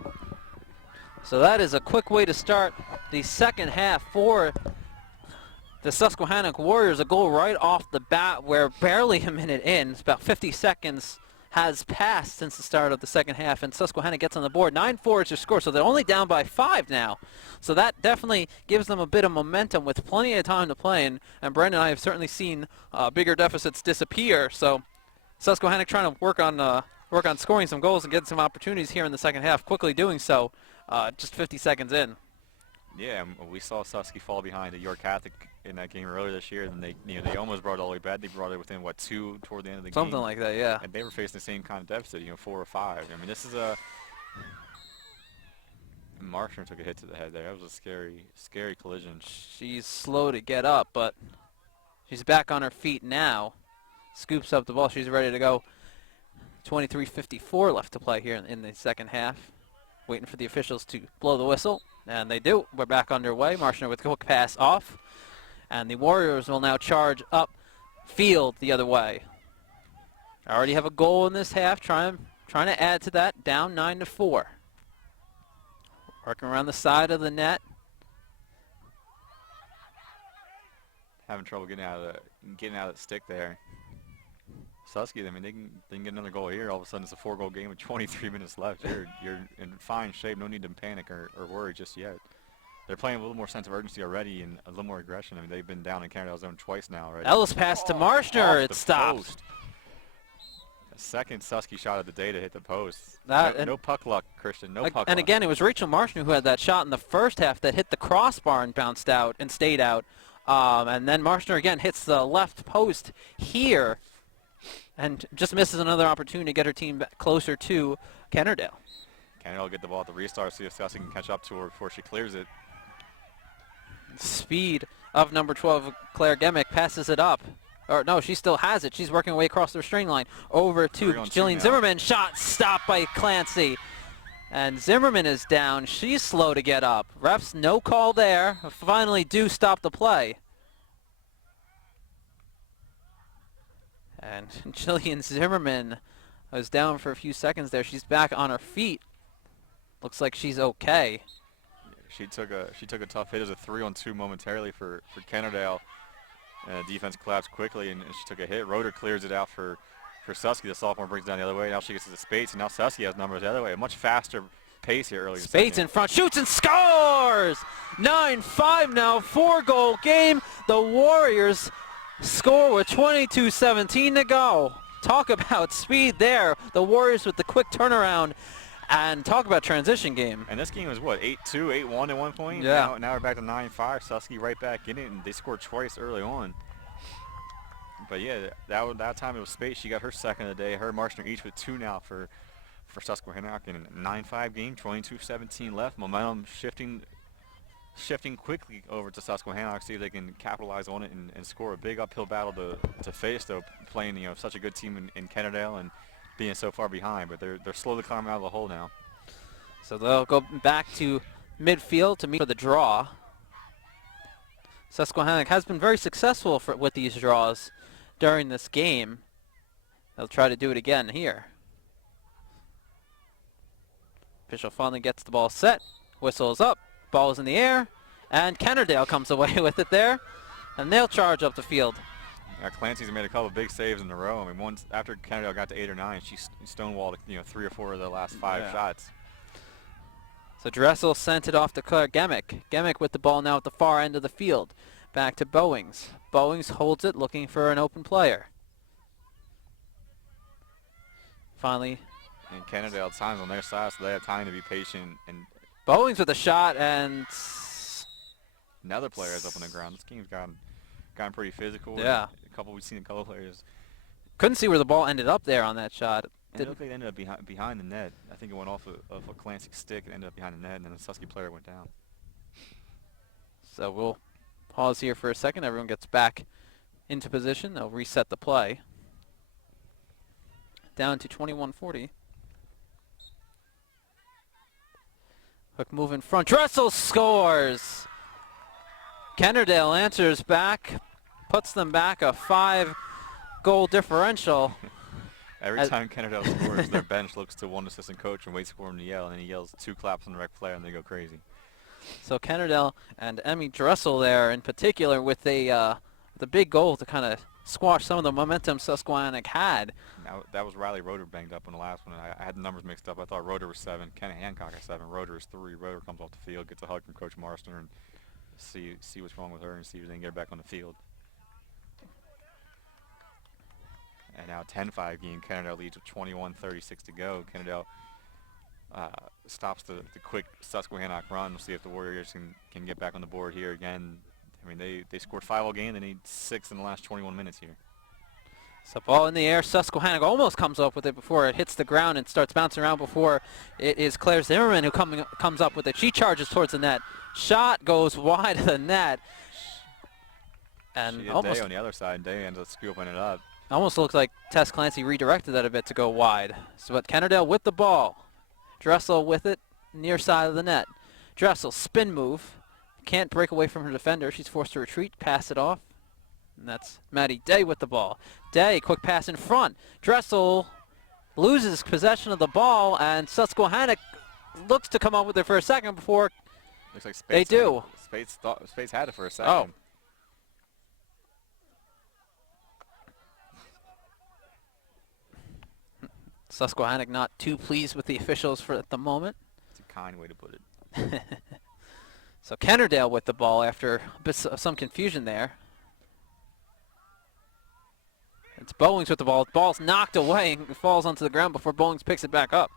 So that is a quick way to start the second half for the Susquehannock Warriors. A goal right off the bat. We're barely a minute in. It's about 50 seconds has passed since the start of the second half, and Susquehannock gets on the board. 9-4 is your score, so they're only down by 5 now. So that definitely gives them a bit of momentum with plenty of time to play, and Brandon and I have certainly seen bigger deficits disappear. So Susquehannock trying to work on scoring some goals and getting some opportunities here in the second half, quickly doing so just 50 seconds in. Yeah, we saw Susky fall behind at York Catholic in that game earlier this year, and they almost brought it all the way back. They brought it within 2 toward the end of the game. Something like that, yeah. And they were facing the same kind of deficit, 4 or 5. I mean, this is Marshner took a hit to the head there. That was a scary collision. She's slow to get up, but she's back on her feet now. Scoops up the ball. She's ready to go. 23:54 left to play here in the second half. Waiting for the officials to blow the whistle, and they do. We're back underway. Marshner with a quick pass off, and the Warriors will now charge up field the other way. I already have a goal in this half, trying to add to that, down 9-4. Working around the side of the net. Having trouble getting out of the stick there. Susky, I mean, they can get another goal here. All of a sudden, it's a 4-goal game with 23 minutes left. You're in fine shape. No need to panic or worry just yet. They're playing a little more sense of urgency already and a little more aggression. I mean, they've been down in Kennard-Dale zone twice now already. Ellis pass to Marshner. It stops. Second Susky shot of the day to hit the post. No puck luck, Christian. No puck luck. And again, it was Rachel Marshner who had that shot in the first half that hit the crossbar and bounced out and stayed out. And then Marshner again hits the left post here and just misses another opportunity to get her team back closer to Kennard-Dale. Kennard-Dale will get the ball at the restart, see if Susky can catch up to her before she clears it. Speed of number 12, Claire Gemick, passes it up. Or no, she still has it. She's working her way across the restraint line over to Jillian Zimmerman. Shot stopped by Clancy. And Zimmerman is down. She's slow to get up. Refs, no call there. Finally do stop the play. And Jillian Zimmerman was down for a few seconds there. She's back on her feet. Looks like she's okay. She took a tough hit. It was a 3-on-2 momentarily for Kennard-Dale. And the defense collapsed quickly, and she took a hit. Roeder clears it out for Susky. The sophomore brings it down the other way. Now she gets to the Spates, and now Susky has numbers the other way. A much faster pace here earlier. Spates in front, shoots and scores! 9-5 now, 4-goal game. The Warriors score with 22:17 to go. Talk about speed there. The Warriors with the quick turnaround, and talk about transition game. And this game was what, 8-2, 8-1 at one point? Yeah. Now we're back to 9-5. Susky right back in it, and they scored twice early on. But yeah, that time it was Space. She got her second of the day. Her and Marshner each with 2 now for Susquehannock in a 9-5 game. 22:17 left. Momentum shifting quickly over to Susquehannock, see if they can capitalize on it and score a big uphill battle to face, though, playing such a good team in Kennard-Dale and being so far behind. But they're slowly climbing out of the hole now. So they'll go back to midfield to meet for the draw. Susquehannock has been very successful with these draws during this game. They'll try to do it again here. Official finally gets the ball set. Whistles up. Ball is in the air. And Kennard-Dale comes away with it there. And they'll charge up the field. Clancy's made a couple of big saves in a row. I mean, once after Kennard-Dale got to 8 or 9, she stonewalled 3 or 4 of the last 5 shots. So Dressel sent it off to Claire Gemick. Gemick with the ball now at the far end of the field. Back to Bowings. Bowings holds it, looking for an open player. Finally. And Kennard-Dale times on their side, so they have time to be patient. And Bowings with a shot, and another player is up on the ground. This game's gotten pretty physical. Yeah. We've seen a couple players. Couldn't see where the ball ended up there on that shot. And it looked like it ended up behind the net. I think it went off of a Clancy's stick and ended up behind the net, and then the Susky player went down. So we'll pause here for a second. Everyone gets back into position. They'll reset the play. Down to 21-40. Quick move in front. Dressel scores! Kennard-Dale answers back, puts them back a 5-goal differential. Every time Kennard-Dale scores, their bench looks to one assistant coach and waits for him to yell, and then he yells 2 claps on the rec player, and they go crazy. So Kennard-Dale and Emmy Dressel there in particular with the big goal to kind of squash some of the momentum Susquehannock had. Now, that was Riley Roeder banged up in the last one. I had the numbers mixed up. I thought Roeder was 7, Kenny Hancock at 7, Roeder is 3. Roeder comes off the field, gets a hug from Coach Marston, and see what's wrong with her and see if they can get her back on the field. And now 10-5 game. Kennard-Dale leads with 21:36 to go. Kennard-Dale stops the quick Susquehannock run. We'll see if the Warriors can get back on the board here again. I mean, they scored 5 all game. They need 6 in the last 21 minutes here. So ball in the air. Susquehannock almost comes up with it before it hits the ground and starts bouncing around before it is Claire Zimmerman who comes up with it. She charges towards the net. Shot goes wide of the net. And She had almost Day on the other side, and Day ends up scooping it up. almost looks like Tess Clancy redirected that a bit to go wide. So but Kennard-Dale with the ball. Dressel with it near side of the net. Dressel spin move. Can't break away from her defender. She's forced to retreat, pass it off. And that's Maddie Day with the ball. Day, quick pass in front. Dressel loses possession of the ball, and Susquehannock looks to come up with it for a second before Looks like Spates they do. Spates had it for a second. Oh. Susquehannock not too pleased with the officials for at the moment. It's a kind way to put it. So Kennard-Dale with the ball after some confusion there. It's Bowings with the ball. The ball's knocked away and falls onto the ground before Bowings picks it back up.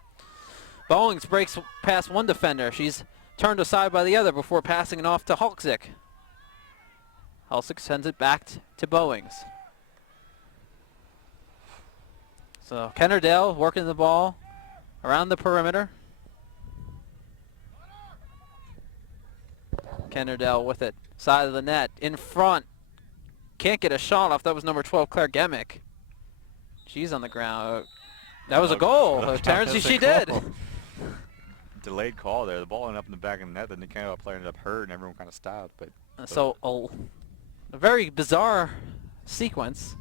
Bowings breaks past one defender. She's turned aside by the other before passing it off to Hulczyk. Hulczyk sends it back to Bowings. So Kennard-Dale working the ball around the perimeter. Kennard-Dale with it. Side of the net. In front. Can't get a shot off. That was number 12, Claire Gemick. She's on the ground. That was a goal. Terrence, she did. Delayed call there. The ball ended up in the back of the net. Then the Kennard-Dale player ended up hurt, and everyone kind of stopped. But so a very bizarre sequence.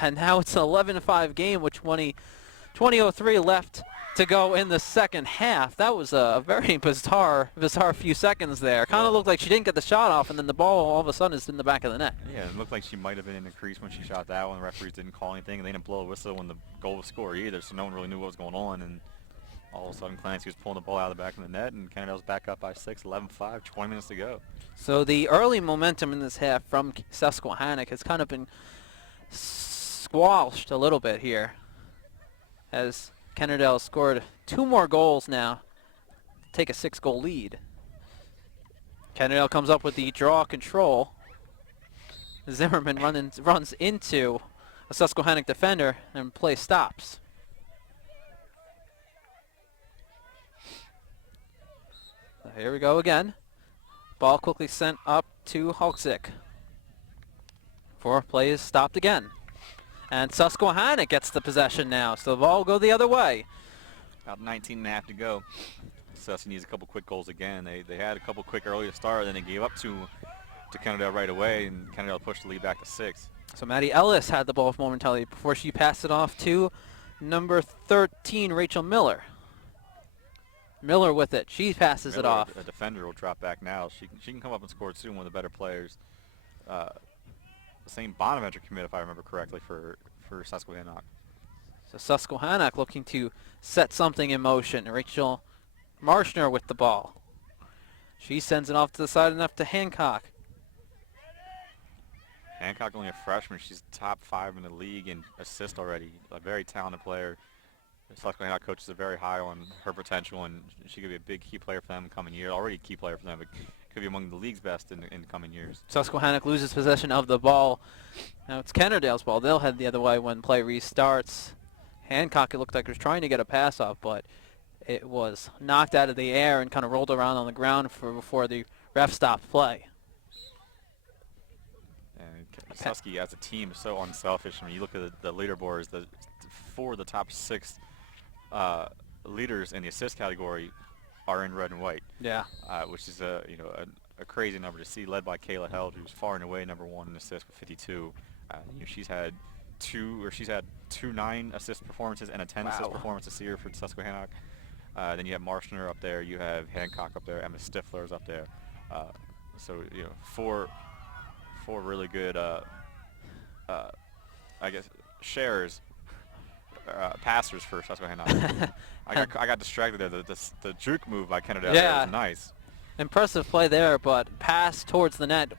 And now it's an 11-5 game with 20:03 left to go in the second half. That was a very bizarre few seconds there. Kind of looked like she didn't get the shot off, and then the ball all of a sudden is in the back of the net. Yeah, it looked like she might have been in the crease when she shot that one. The referees didn't call anything, and they didn't blow a whistle when the goal was scored either, so no one really knew what was going on. And all of a sudden, Clancy was pulling the ball out of the back of the net, and Kennard-Dale's back up by 6, 11-5, 20 minutes to go. So the early momentum in this half from Susquehannock has kind of been squashed a little bit here, as Kennard-Dale scored 2 more goals now to take a 6-goal lead. Kennard-Dale comes up with the draw control. Zimmerman runs into a Susquehannock defender, and play stops. So here we go again. Ball quickly sent up to Hulczyk. 4 plays stopped again. And Susquehannock gets the possession now, so the ball will go the other way. About 19.5 to go. Susky needs a couple quick goals again. They had a couple quick early to start, then they gave up to Kennard-Dale right away, and Kennard-Dale pushed the lead back to 6. So Maddie Ellis had the ball momentarily before she passed it off to number 13, Rachel Miller. Miller with it. She passes it off. A defender will drop back now. She can come up and score soon, one of the better players. Same Bonaventure commit, if I remember correctly, for Susquehannock. So Susquehannock looking to set something in motion. Rachel Marshner with the ball. She sends it off to the side enough to Hancock. Hancock only a freshman. She's top 5 in the league in assists already. A very talented player. The Susquehannock coach is very high on her potential, and she could be a big key player for them in the coming year. Already a key player for them, but could be among the league's best in the coming years. Susquehannock loses possession of the ball. Now it's Kennard-Dale's ball. They'll head the other way when play restarts. Hancock, it looked like, was trying to get a pass off, but it was knocked out of the air and kind of rolled around on the ground before the ref stopped play. And Susky as a team is so unselfish. I mean, you look at the leaderboards, the 4 of the top 6 leaders in the assist category are in red and white. Yeah. Which is a crazy number to see, led by Kayla Held, who's far and away #1 in assists with 52. She's had two 9 assist performances and a 10 assist performance this year for Susquehannock. Then you have Marshner up there, you have Hancock up there, Emma Stifler is up there. So four really good, I guess, shares. Passers for Susquehannock. I got distracted there. The juke move by Kennard-Dale was nice. Impressive play there, but pass towards the net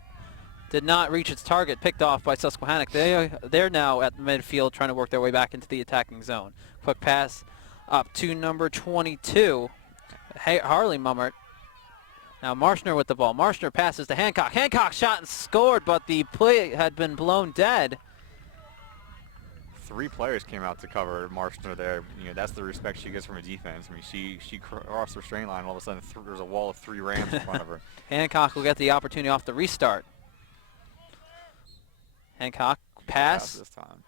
did not reach its target, picked off by Susquehannock. They're now at midfield trying to work their way back into the attacking zone. Quick pass up to number 22, Harley Mummert. Now Marshner with the ball. Marshner passes to Hancock. Hancock shot and scored, but the play had been blown dead. 3 players came out to cover Marshner there. That's the respect she gets from a defense. I mean, she crossed the restraint line. All of a sudden, there's a wall of 3 Rams in front of her. Hancock will get the opportunity off the restart. Hancock pass. This time.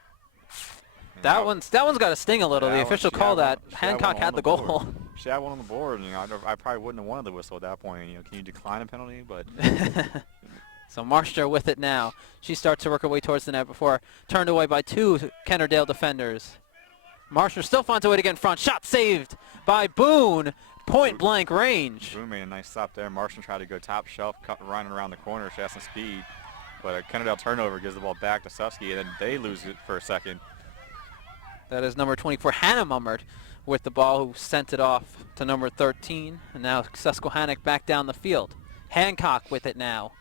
That one's got to sting a little. The official called that. Hancock had the goal. She had one on the board. I probably wouldn't have wanted the whistle at that point. Can you decline a penalty? But so Marshner with it now. She starts to work her way towards the net before turned away by 2 Kennard-Dale defenders. Marshner still finds a way to get in front. Shot saved by Boone. Point blank range. Boone made a nice stop there. Marshner tried to go top shelf, running around the corner. She has some speed. But a Kennard-Dale turnover gives the ball back to Susky, and then they lose it for a second. That is number 24, Hannah Mummert, with the ball, who sent it off to number 13. And now Susquehannock back down the field. Hancock with it now.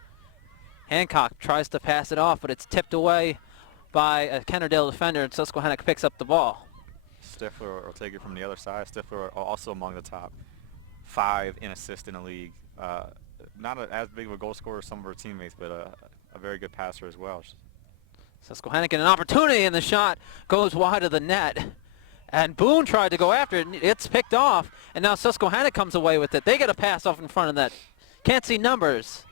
Hancock tries to pass it off, but it's tipped away by a Kennard-Dale defender, and Susquehannock picks up the ball. Stifler will take it from the other side. Stifler also among the top 5 in assists in the league. Not as big of a goal scorer as some of her teammates, but a very good passer as well. Susquehannock getting an opportunity, and the shot goes wide of the net. And Boone tried to go after it, and it's picked off. And now Susquehannock comes away with it. They get a pass off in front of that. Can't see numbers.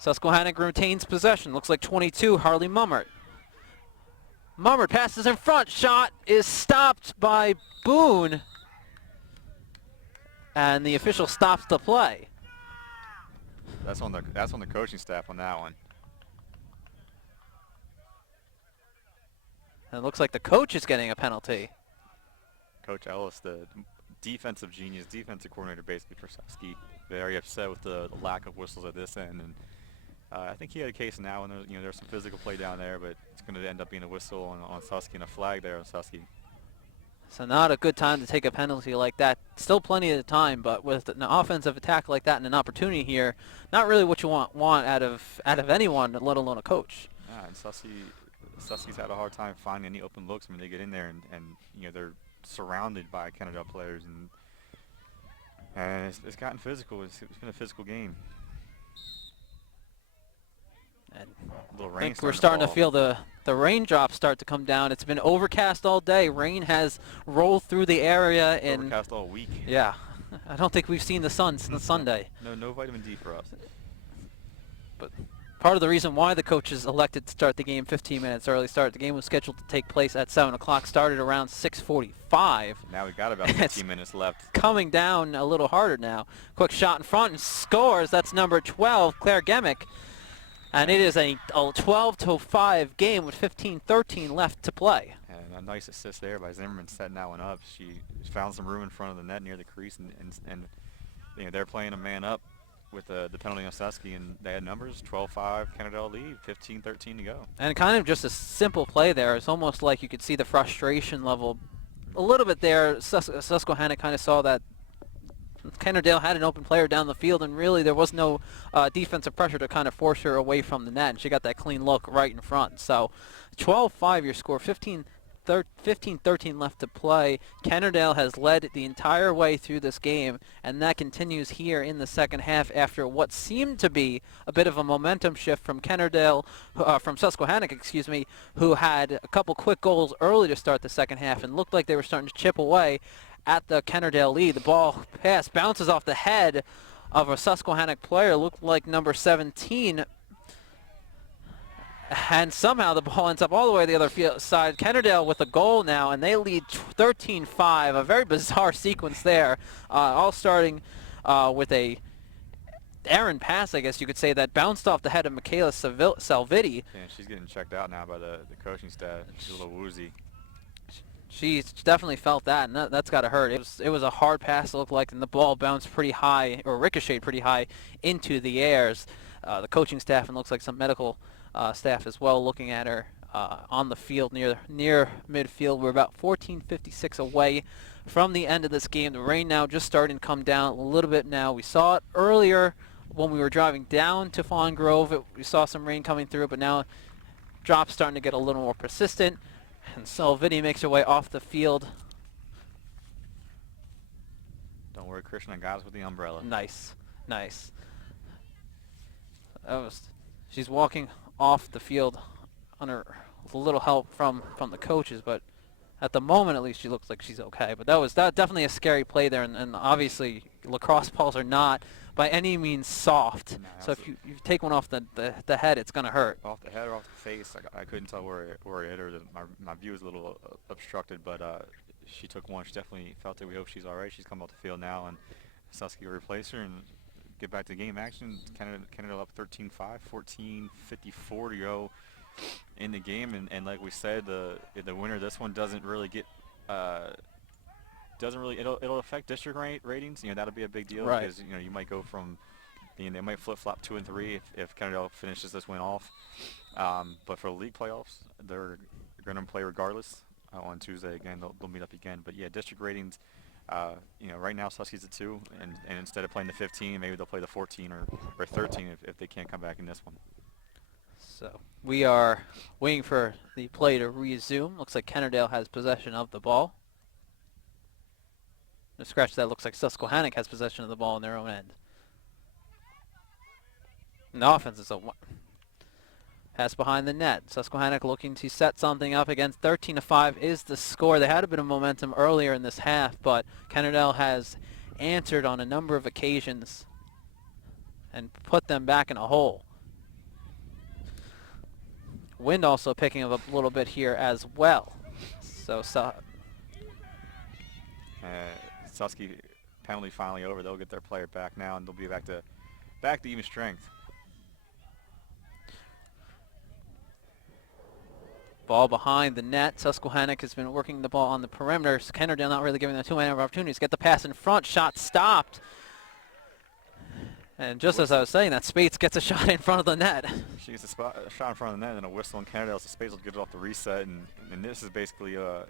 Susquehannock retains possession. Looks like 22, Harley Mummert. Mummert passes in front. Shot is stopped by Boone. And the official stops the play. That's on the coaching staff on that one. And it looks like the coach is getting a penalty. Coach Ellis, the defensive genius, defensive coordinator basically for Susky, very upset with the lack of whistles at this end. And I think he had a case now, and there's some physical play down there, but it's going to end up being a whistle on Susky and a flag there on Susky. So not a good time to take a penalty like that. Still plenty of time, but with an offensive attack like that and an opportunity here, not really what you want out of anyone, let alone a coach. Yeah, and Susky's had a hard time finding any open looks when they get in there, and they're surrounded by Kennard-Dale players, and it's gotten physical. It's been a physical game. And I think we're starting to feel the raindrops start to come down. It's been overcast all day. Rain has rolled through the area. Overcast all week. Yeah. I don't think we've seen the sun since Sunday. No vitamin D for us. But part of the reason why the coaches elected to start the game 15 minutes early the game was scheduled to take place at 7 o'clock, started around 6:45. Now we've got about 15 minutes left. Coming down a little harder now. Quick shot in front and scores. That's number 12, Claire Gemick. And it is a 12-5 game with 15:13 left to play. And a nice assist there by Zimmerman setting that one up. She found some room in front of the net near the crease, and they're playing a man up with the penalty on Susky, and they had numbers, 12-5, Kennard-Dale lead, 15-13 to go. And kind of just a simple play there. It's almost like you could see the frustration level a little bit there. Susquehanna kind of saw that Kennard-Dale had an open player down the field, and really there was no defensive pressure to kind of force her away from the net, and she got that clean look right in front. So 12-5 your score, 15-13 left to play. Kennard-Dale has led the entire way through this game, and that continues here in the second half after what seemed to be a bit of a momentum shift from Kennard-Dale, from Susquehannock, excuse me, who had a couple quick goals early to start the second half and looked like they were starting to chip away at the Kennard-Dale lead. The ball pass bounces off the head of a Susquehannock player, looked like number 17, and somehow the ball ends up all the way to the other side. Kennard-Dale with a goal now, and they lead 13-5. A very bizarre sequence there, all starting with a errant pass, I guess you could say, that bounced off the head of Michaela Salviti. Yeah, she's getting checked out now by the coaching staff. She's a little woozy. She's definitely felt that, and that's got to hurt. It was a hard pass, it looked like, and the ball bounced pretty high, or ricocheted pretty high into the airs. The coaching staff, and looks like some medical staff as well, looking at her on the field near midfield. We're about 14:56 away from the end of this game. The rain now just starting to come down a little bit now. We saw it earlier when we were driving down to Fawn Grove. We saw some rain coming through, but now drops starting to get a little more persistent. And Salvini makes her way off the field. Don't worry, Christian, I got us with the umbrella. Nice, nice. She's walking off the field with a little help from the coaches, but at the moment at least she looks like she's okay. But that was definitely a scary play there, and obviously lacrosse balls are not by any means soft. No, so if you take one off the head, it's going to hurt. Off the head or off the face, I couldn't tell where it hit her. My view was a little obstructed, but she took one. She definitely felt it. We hope she's all right. She's come off the field now, and Susky will replace her and get back to game action. Canada up 13-5, 14:54 to go in the game, and like we said, the winner of this one doesn't really get it'll affect district ratings. That'll be a big deal, right? Because you might go from they might flip-flop 2 and 3 if Kennard-Dale finishes this win off. But for the league playoffs, they're going to play regardless on Tuesday again. They'll meet up again. But yeah, district ratings. Right now Susky's at 2, and instead of playing the 15, maybe they'll play the 14 or 13 if they can't come back in this one. So we are waiting for the play to resume. Looks like Kennard-Dale has possession of the ball. To scratch that, looks like Susquehannock has possession of the ball in their own end. And the offense is a pass behind the net. Susquehannock looking to set something up against 13-5 is the score. They had a bit of momentum earlier in this half, but Kennard-Dale has answered on a number of occasions and put them back in a hole. Wind also picking up a little bit here as well. So Susky penalty finally over. They'll get their player back now, and they'll be back to even strength. Ball behind the net. Susquehannock has been working the ball on the perimeter. Kennard-Dale not really giving them too many opportunities. Get the pass in front. Shot stopped. And just as I was saying that, Spates gets a shot in front of the net. She gets a shot in front of the net and a whistle on Kennard-Dale, so Spates will get it off the reset. And this is basically a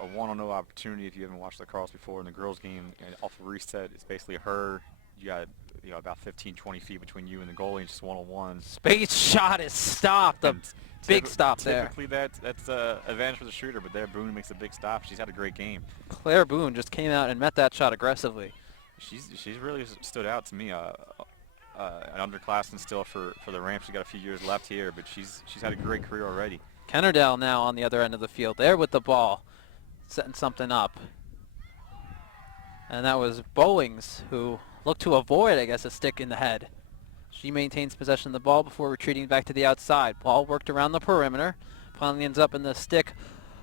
1-on-0 opportunity if you haven't watched lacrosse before in the girls' game. And off the reset, it's basically her. You got about 15-20 feet between you and the goalie, and just 1-on-1. Spates' shot is stopped. Big stop there. Typically that's advantage for the shooter, but there Boone makes a big stop. She's had a great game. Claire Boone just came out and met that shot aggressively. She's really stood out to me. An underclassman still for the Rams. She's got a few years left here, but she's had a great career already. Kennard-Dale now on the other end of the field, there with the ball, setting something up. And that was Bowings who looked to avoid, I guess, a stick in the head. She maintains possession of the ball before retreating back to the outside. Ball worked around the perimeter. Finally ends up in the stick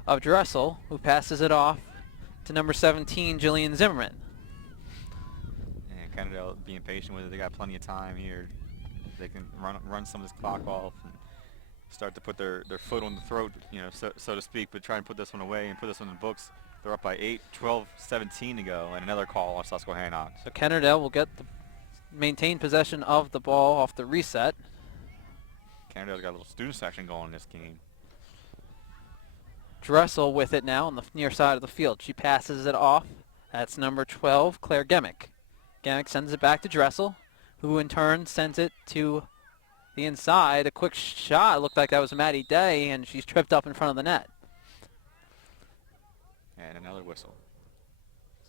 of Dressel, who passes it off to number 17, Jillian Zimmerman. And Kennard-Dale being patient with it. They got plenty of time here. They can run some of this clock off and start to put their foot on the throat, so to speak, but try and put this one away and put this one in the books. They're up by 8, 12-17 to go, and another call on Susquehannock. So Kennard-Dale will maintain possession of the ball off the reset. Kennard-Dale's got a little student section going in this game. Dressel with it now on the near side of the field. She passes it off. That's number 12, Claire Gemick. Gannick sends it back to Dressel, who in turn sends it to the inside. A quick shot. It looked like that was Maddie Day, and she's tripped up in front of the net. And another whistle.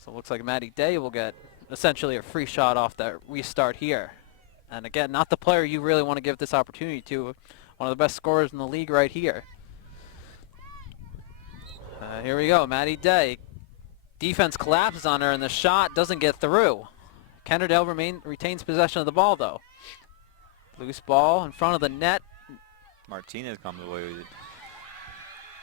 So it looks like Maddie Day will get essentially a free shot off that restart here. And again, not the player you really want to give this opportunity to. One of the best scorers in the league right here. Here we go, Maddie Day. Defense collapses on her, and the shot doesn't get through. Kennard-Dale retains possession of the ball, though. Loose ball in front of the net. Martinez comes away with it.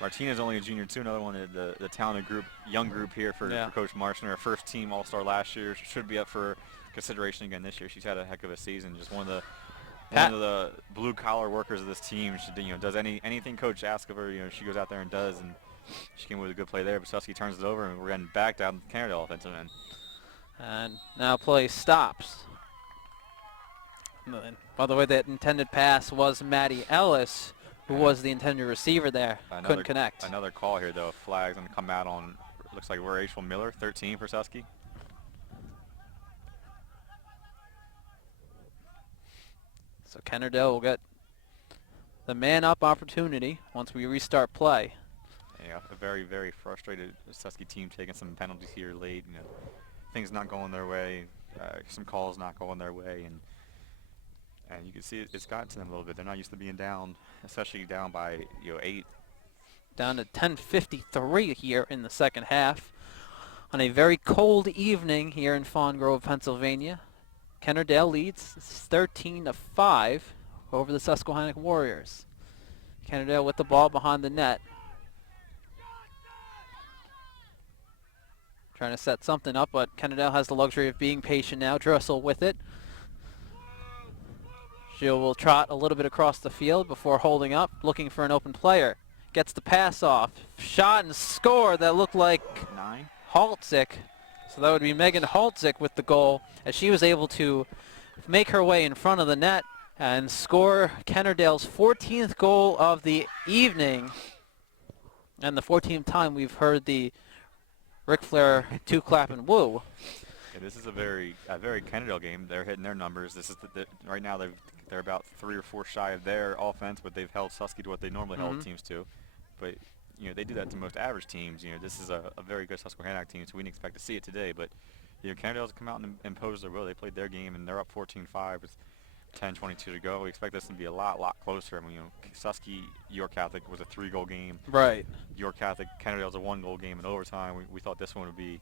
Martinez only a junior too. Another one of the talented group, young group here for Coach Marshner. Her first team All-Star last year. She should be up for consideration again this year. She's had a heck of a season. Just one of the blue-collar workers of this team. She does anything Coach asks of her. She goes out there and does. And she came with a good play there. But Susky turns it over, and we're getting back down the Kennard-Dale offensive end. And now play stops. By the way, that intended pass was Maddie Ellis, who was the intended receiver there. Couldn't connect. Another call here, though. Flag's going to come out on, looks like we're Rachel Miller, 13 for Susky. So Kennard-Dale will get the man-up opportunity once we restart play. Yeah, a very, very frustrated Susky team taking some penalties here late. Things not going their way, some calls not going their way, and you can see it's gotten to them a little bit. They're not used to being down, especially down by 8. Down to 10:53 here in the second half, on a very cold evening here in Fawn Grove, Pennsylvania. Kennard-Dale leads 13-5 over the Susquehannock Warriors. Kennard-Dale with the ball behind the net. Trying to set something up, but Kennard-Dale has the luxury of being patient now. Dressel with it. She will trot a little bit across the field before holding up, looking for an open player. Gets the pass off. Shot and score that looked like 9. Haltzik. So that would be Megan Haltzik with the goal, as she was able to make her way in front of the net and score Kennard-Dale's 14th goal of the evening. And the 14th time we've heard the Ric Flair two-clap and woo. Yeah, this is a very Kennard-Dale game. They're hitting their numbers. This is right now they're about 3 or 4 shy of their offense, but they've held Susky to what they normally held teams to. But they do that to most average teams. This is a very good Susquehannock team, so we didn't expect to see it today. But Kennard-Dale's come out and imposed their will. They played their game, and they're up 14-5 with 10:22 to go. We expect this to be a lot closer. I mean, Susky York Catholic was a 3-goal game. Right. York Catholic Kennard-Dale's a 1-goal game in overtime. We thought this one would be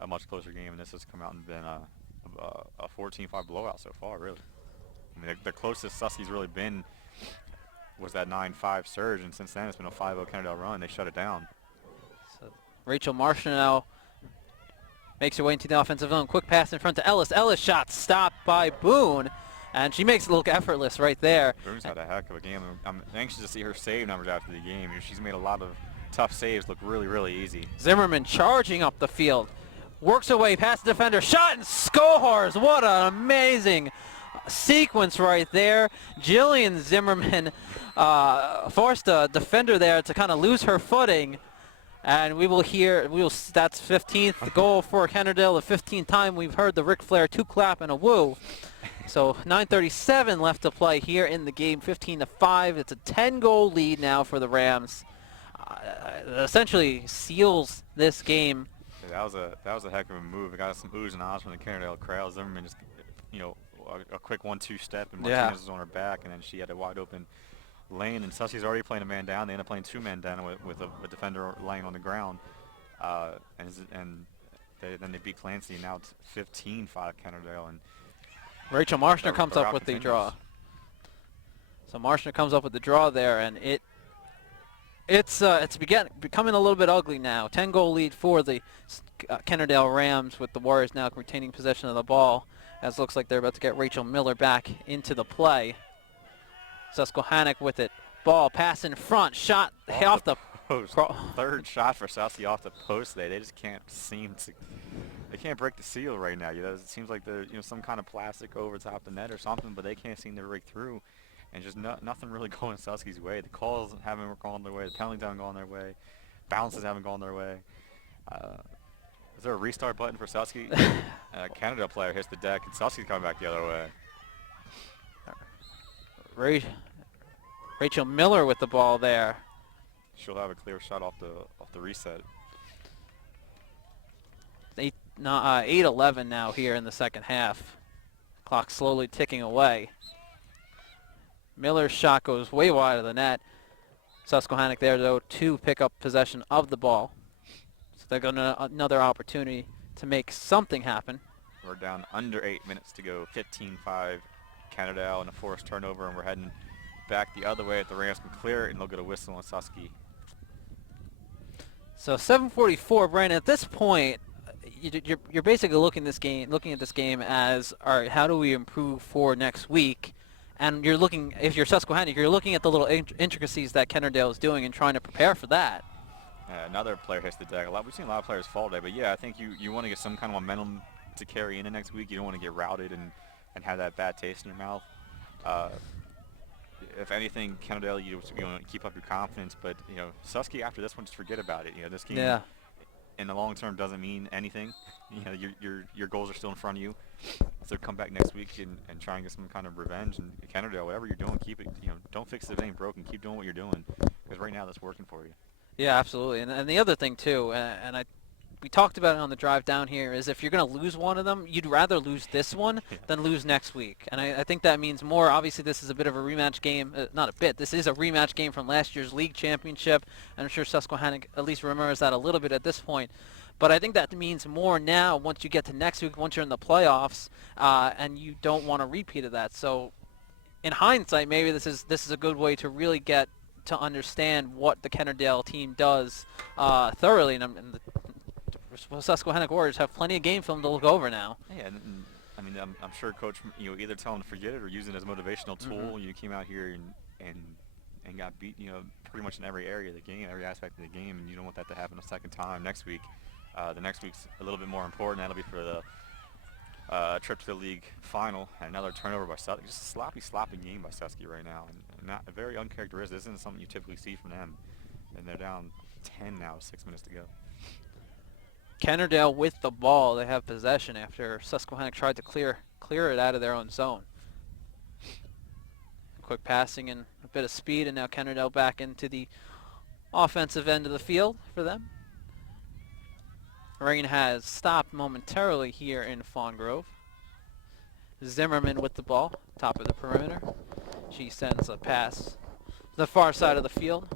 a much closer game, and this has come out and been a 14-5 blowout so far, really. I mean, the closest Susky's really been was that 9-5 surge, and since then it's been a 5-0 Kennard-Dale run. They shut it down. So Rachel Marshall now makes her way into the offensive zone. Quick pass in front to Ellis. Ellis shot stopped by Boone, and she makes it look effortless right there. Boone's had a heck of a game. I'm anxious to see her save numbers after the game. She's made a lot of tough saves look really easy. Zimmerman charging up the field. Works her way past the defender. Shot and scores. What an amazing sequence right there. Jillian Zimmerman forced a defender there to kind of lose her footing. And that's 15th goal for Kennard-Dale, the 15th time we've heard the Ric Flair two-clap and a woo. So 9:37 left to play here in the game, 15-5. It's a 10-goal lead now for the Rams. Essentially seals this game. Yeah, that was a heck of a move. It got some oohs and ahs from the Kennard-Dale crowd. Zimmerman just, a quick 1-2 step, and Martinez was on her back, and then she had a wide open lane. And Susky's already playing a man down. They end up playing 2 men down with a defender laying on the ground, and then they beat Clancy. And now it's 15-5 Kennard-Dale. And Rachel Marshner comes up with the draw. So Marshner comes up with the draw there, and it's becoming a little bit ugly now. 10-goal lead for the Kennard-Dale Rams, with the Warriors now retaining possession of the ball, as it looks like they're about to get Rachel Miller back into the play. Susquehannock with it. Ball pass in front. Shot off the post. Third shot for Susky off the post today. They just can't seem to. They can't break the seal right now. It seems like there's some kind of plastic over top the net or something, but they can't seem to break through. And just nothing really going Susky's way. The calls haven't gone their way. The penalties haven't gone their way. Bounces haven't gone their way. Is there a restart button for Susky? Kennard-Dale player hits the deck, and Susky's coming back the other way. Rachel Miller with the ball there. She'll have a clear shot off the reset. 8:11 now here in the second half. Clock slowly ticking away. Miller's shot goes way wide of the net. Susquehannock there, though, to pick up possession of the ball. So they're going to another opportunity to make something happen. We're down under 8 minutes to go. 15-5 Kennard-Dale and a forced turnover, and we're heading back the other way at the Ramsden clear, and they'll get a whistle on Susky. So 7:44, Brandon. At this point, you're basically looking at this game as, all right, how do we improve for next week? And you're looking, if you're Susquehannock, you're looking at the little intricacies that Kennard-Dale is doing and trying to prepare for that. Another player hits the deck. We've seen a lot of players fall today, but yeah, I think you want to get some kind of momentum to carry into next week. You don't want to get routed and have that bad taste in your mouth. If anything, Kennard-Dale, you want to keep up your confidence, but Susky after this one, just forget about it. This game in the long term doesn't mean anything. Your goals are still in front of you. So come back next week and try and get some kind of revenge. And Kennard-Dale, whatever you're doing, keep it. Don't fix it if it ain't broken. Keep doing what you're doing, because right now that's working for you. Yeah, absolutely. And the other thing too, we talked about it on the drive down here, is if you're going to lose one of them, you'd rather lose this one than lose next week. And I think that means more. Obviously, this is a bit of a rematch game. Not a bit. This is a rematch game from last year's league championship. And I'm sure Susquehannock at least remembers that a little bit at this point. But I think that means more now once you get to next week, once you're in the playoffs, and you don't want a repeat of that. So in hindsight, maybe this is a good way to really get to understand what the Kennard-Dale team does thoroughly. And the Susquehannock Warriors have plenty of game film to look over now. Yeah, and I mean, I'm sure Coach, either tell them to forget it or use it as a motivational tool. Mm-hmm. You came out here and got beat, pretty much in every area of the game, every aspect of the game, and you don't want that to happen a second time next week. The next week's a little bit more important. That'll be for the trip to the league final. And another turnover by Susky. Just a sloppy game by Susky right now, and not very uncharacteristic. This isn't something you typically see from them. And they're down 10 now, 6 minutes to go. Kennard-Dale with the ball. They have possession after Susquehannock tried to clear it out of their own zone. Quick passing and a bit of speed, and now Kennard-Dale back into the offensive end of the field for them. Rain has stopped momentarily here in Fawn Grove. Zimmerman with the ball, top of the perimeter. She sends a pass to the far side of the field.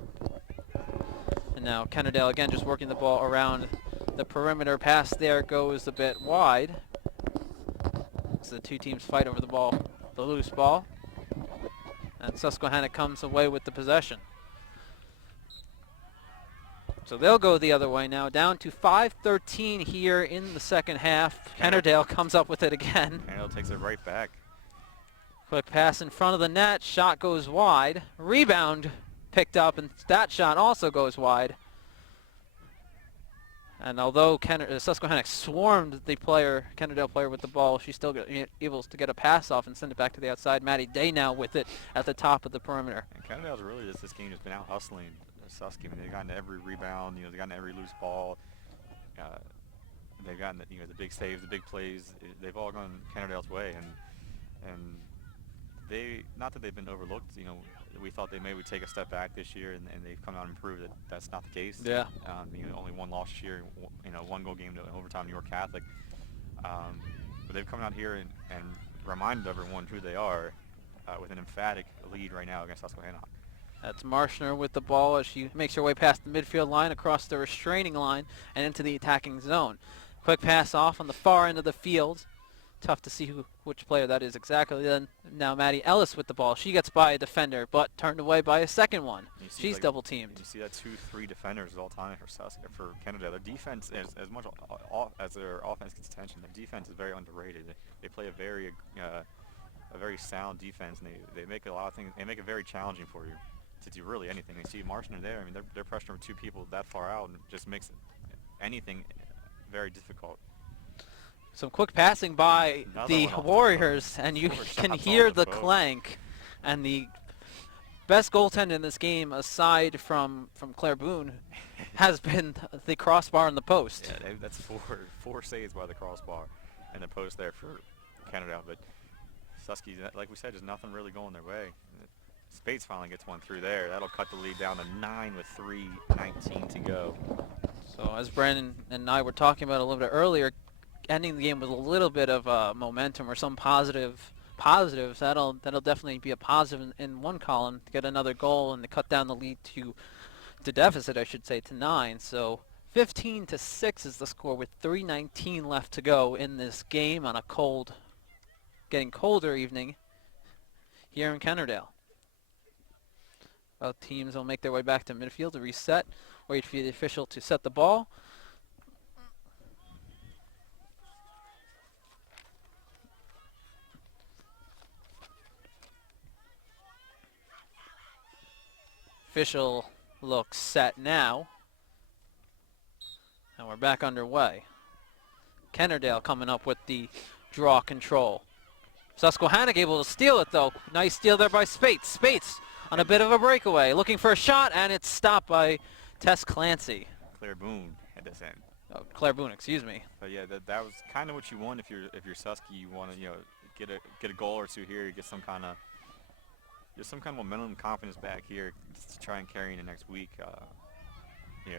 And now Kennard-Dale again just working the ball around the perimeter. Pass there goes a bit wide. So the two teams fight over the ball, the loose ball. And Susquehannock comes away with the possession. So they'll go the other way now, down to 5:13 here in the second half. Kennard-Dale comes up with it again. Kennard-Dale takes it right back. Quick pass in front of the net. Shot goes wide. Rebound picked up, and that shot also goes wide. And although Susquehannock swarmed the Kennard-Dale player with the ball, she's still able to get a pass off and send it back to the outside. Maddie Day now with it at the top of the perimeter. And Kennard-Dale's really this game has been out hustling Susky. I mean, they've gotten every rebound. They've gotten every loose ball. They've gotten the big saves, the big plays. They've all gone Kennard-Dale's way, and they, not that they've been overlooked. We thought they maybe would take a step back this year, and they've come out and proved that that's not the case. Yeah. Only one loss this year. One goal game to overtime New York Catholic. But they've come out here and reminded everyone who they are, with an emphatic lead right now against Susquehannock. That's Marshner with the ball as she makes her way past the midfield line, across the restraining line, and into the attacking zone. Quick pass off on the far end of the field. Tough to see which player that is exactly. Then now Maddie Ellis with the ball. She gets by a defender, but turned away by a second one. She's double teamed. You see that 2-3 defenders all time for Kennard-Dale. Their defense, as much as their offense gets attention, their defense is very underrated. They play a very sound defense, and they make a lot of things. They make it very challenging for you to do really anything. They see Marshner there. I mean, they're pressuring two people that far out, and it just makes anything very difficult. Some quick passing by the Warriors, and you can hear the clank and the best goaltender in this game, aside from Claire Boone, has been the crossbar and the post. Yeah, that's four saves by the crossbar and the post there for Kennard-Dale. But Susky, like we said, there's nothing really going their way. Spates finally gets one through there. That'll cut the lead down to 9 with 3:19 to go. So as Brandon and I were talking about a little bit earlier, ending the game with a little bit of momentum or some positives, that'll definitely be a positive in one column to get another goal and to cut down the lead to deficit, I should say, to 9. So 15-6 is the score with 3:19 left to go in this game on a getting colder evening here in Kennard-Dale. Both teams will make their way back to midfield to reset, wait for the official to set the ball. Official looks set now. And we're back underway. Kennard-Dale coming up with the draw control. Susquehannock able to steal it, though. Nice steal there by Spates. Spates on a bit of a breakaway, looking for a shot, and it's stopped by Tess Clancy. Claire Boone at this end. Oh, Claire Boone, excuse me. But yeah, that was kind of what you want if you're Susky. You want to get a goal or two here. You get some kind of momentum and confidence back here to try and carry into next week.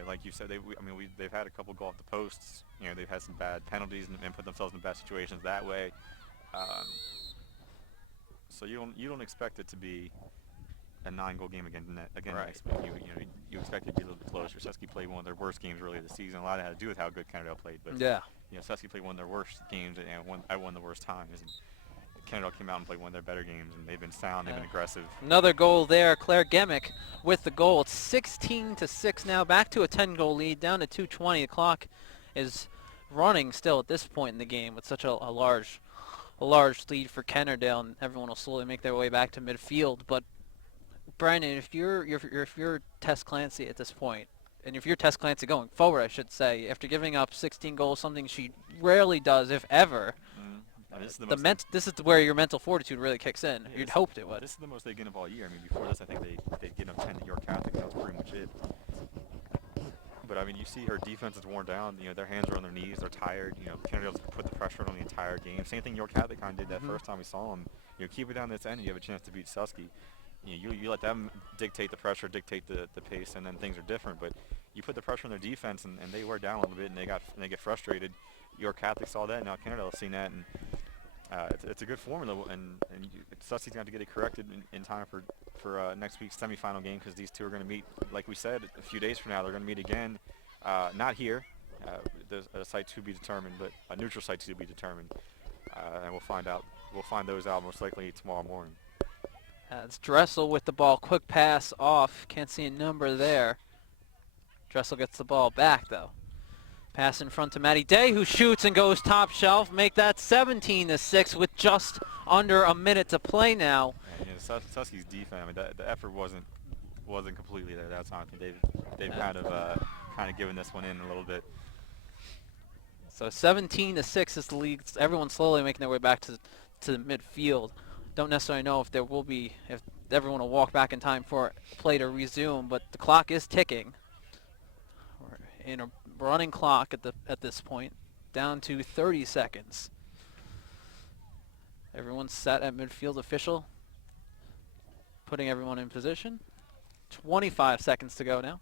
Like you said, they've had a couple go off the posts. They've had some bad penalties and put themselves in bad situations that way. So you don't expect it to be a 9-goal game again right. next week. You expect it to be a little bit closer. Susky played one of their worst games earlier this season. A lot of that had to do with how good Kennard-Dale played. But yeah, Susky played one of their worst games and one of the worst times. And Kennard-Dale came out and played one of their better games, and they've been sound, they've been aggressive. Another goal there, Claire Gemick with the goal. It's 16-6 now, back to a 10-goal lead, down to 2:20. The clock is running still at this point in the game with such a large lead for Kennard-Dale, and everyone will slowly make their way back to midfield. But Brandon, if you're Tess Clancy at this point, and if you're Tess Clancy going forward, I should say, after giving up 16 goals, something she rarely does, if ever. This is where your mental fortitude really kicks in. You'd hoped it would. This is the most they've given up all year. Before this, I think they'd given up 10 to York Catholic. That was pretty much it. But you see her defense is worn down. Their hands are on their knees. They're tired. Kennard-Dale's put the pressure on the entire game. Same thing York Catholic kind of did that first time we saw them. Keep it down this end, and you have a chance to beat Susky. You let them dictate the pressure, dictate the pace, and then things are different. But you put the pressure on their defense, and they wear down a little bit, and they get frustrated. York Catholic saw that. Now Kennard-Dale's seen that, and it's a good formula, and Susky's going to get it corrected in time for next week's semifinal game, because these two are going to meet, like we said, a few days from now. They're going to meet again, not here. There's a site to be determined, but a neutral site to be determined, and we'll find out. We'll find those out most likely tomorrow morning. It's Dressel with the ball. Quick pass off. Can't see a number there. Dressel gets the ball back, though. Pass in front to Maddie Day, who shoots and goes top shelf. Make that 17-6 with just under a minute to play now. Susky's defense. The effort wasn't completely there that time. They've kind of given this one in a little bit. So 17-6 is the lead. Everyone's slowly making their way back to midfield. Don't necessarily know if everyone will walk back in time for play to resume, but the clock is ticking. We're in a running clock at this point, down to 30 seconds. Everyone's set at midfield. Official putting everyone in position. 25 seconds to go now.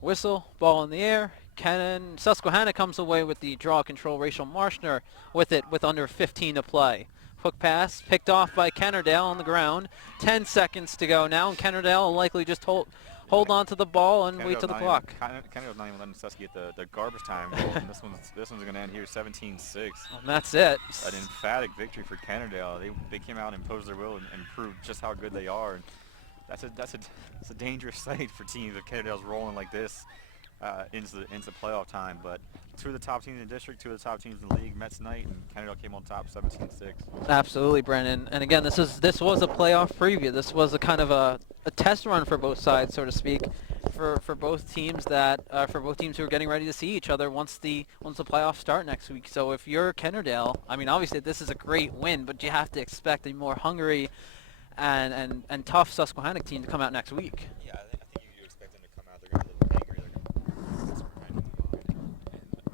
Whistle, ball in the air. Susquehannock comes away with the draw control. Rachel Marshner with it with under 15 to play. Hook pass picked off by Kennard-Dale on the ground. 10 seconds to go now, and Kennard-Dale will likely just hold on to the ball and wait till the clock. Kennard-Dale's not even letting Susky get the garbage time. This one's going to end here 17-6. And that's it. An emphatic victory for Kennard-Dale. They came out and imposed their will and proved just how good they are. And that's a dangerous sight for teams if Kennard-Dale's rolling like this into playoff time. But two of the top teams in the district, two of the top teams in the league met tonight, and Kennard-Dale came on top 17-6. Absolutely, Brennan. And again, this was a playoff preview. This was a kind of a test run for both sides, so to speak. for both teams that for both teams who are getting ready to see each other once the playoffs start next week. So if you're Kennard-Dale, I mean, obviously this is a great win, but you have to expect a more hungry and tough Susquehannock team to come out next week. Yeah, I think you expect them to come out. They're going to be a little angry. They're going to some kind of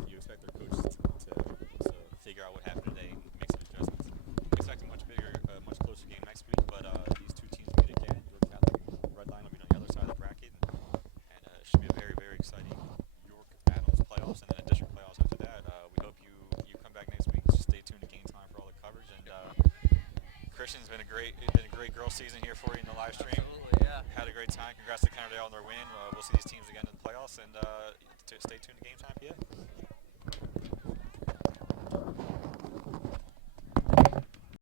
and you expect their coach to figure out what happened today and make some adjustments. You expect a much closer game next week, but these two teams meet again. York Catholic Red Line will be on the other side of the bracket, and it should be a very, very exciting York Adults playoffs and then a district playoffs after that. We hope you come back next week. Just stay tuned to Game Time for all the coverage. And Christian's been a great girls season here for you in the live stream. Absolutely, yeah. Had a great time. Congrats to Kennard-Dale on their win. We'll see these teams again in the playoffs, and stay tuned to Game Time. Yeah.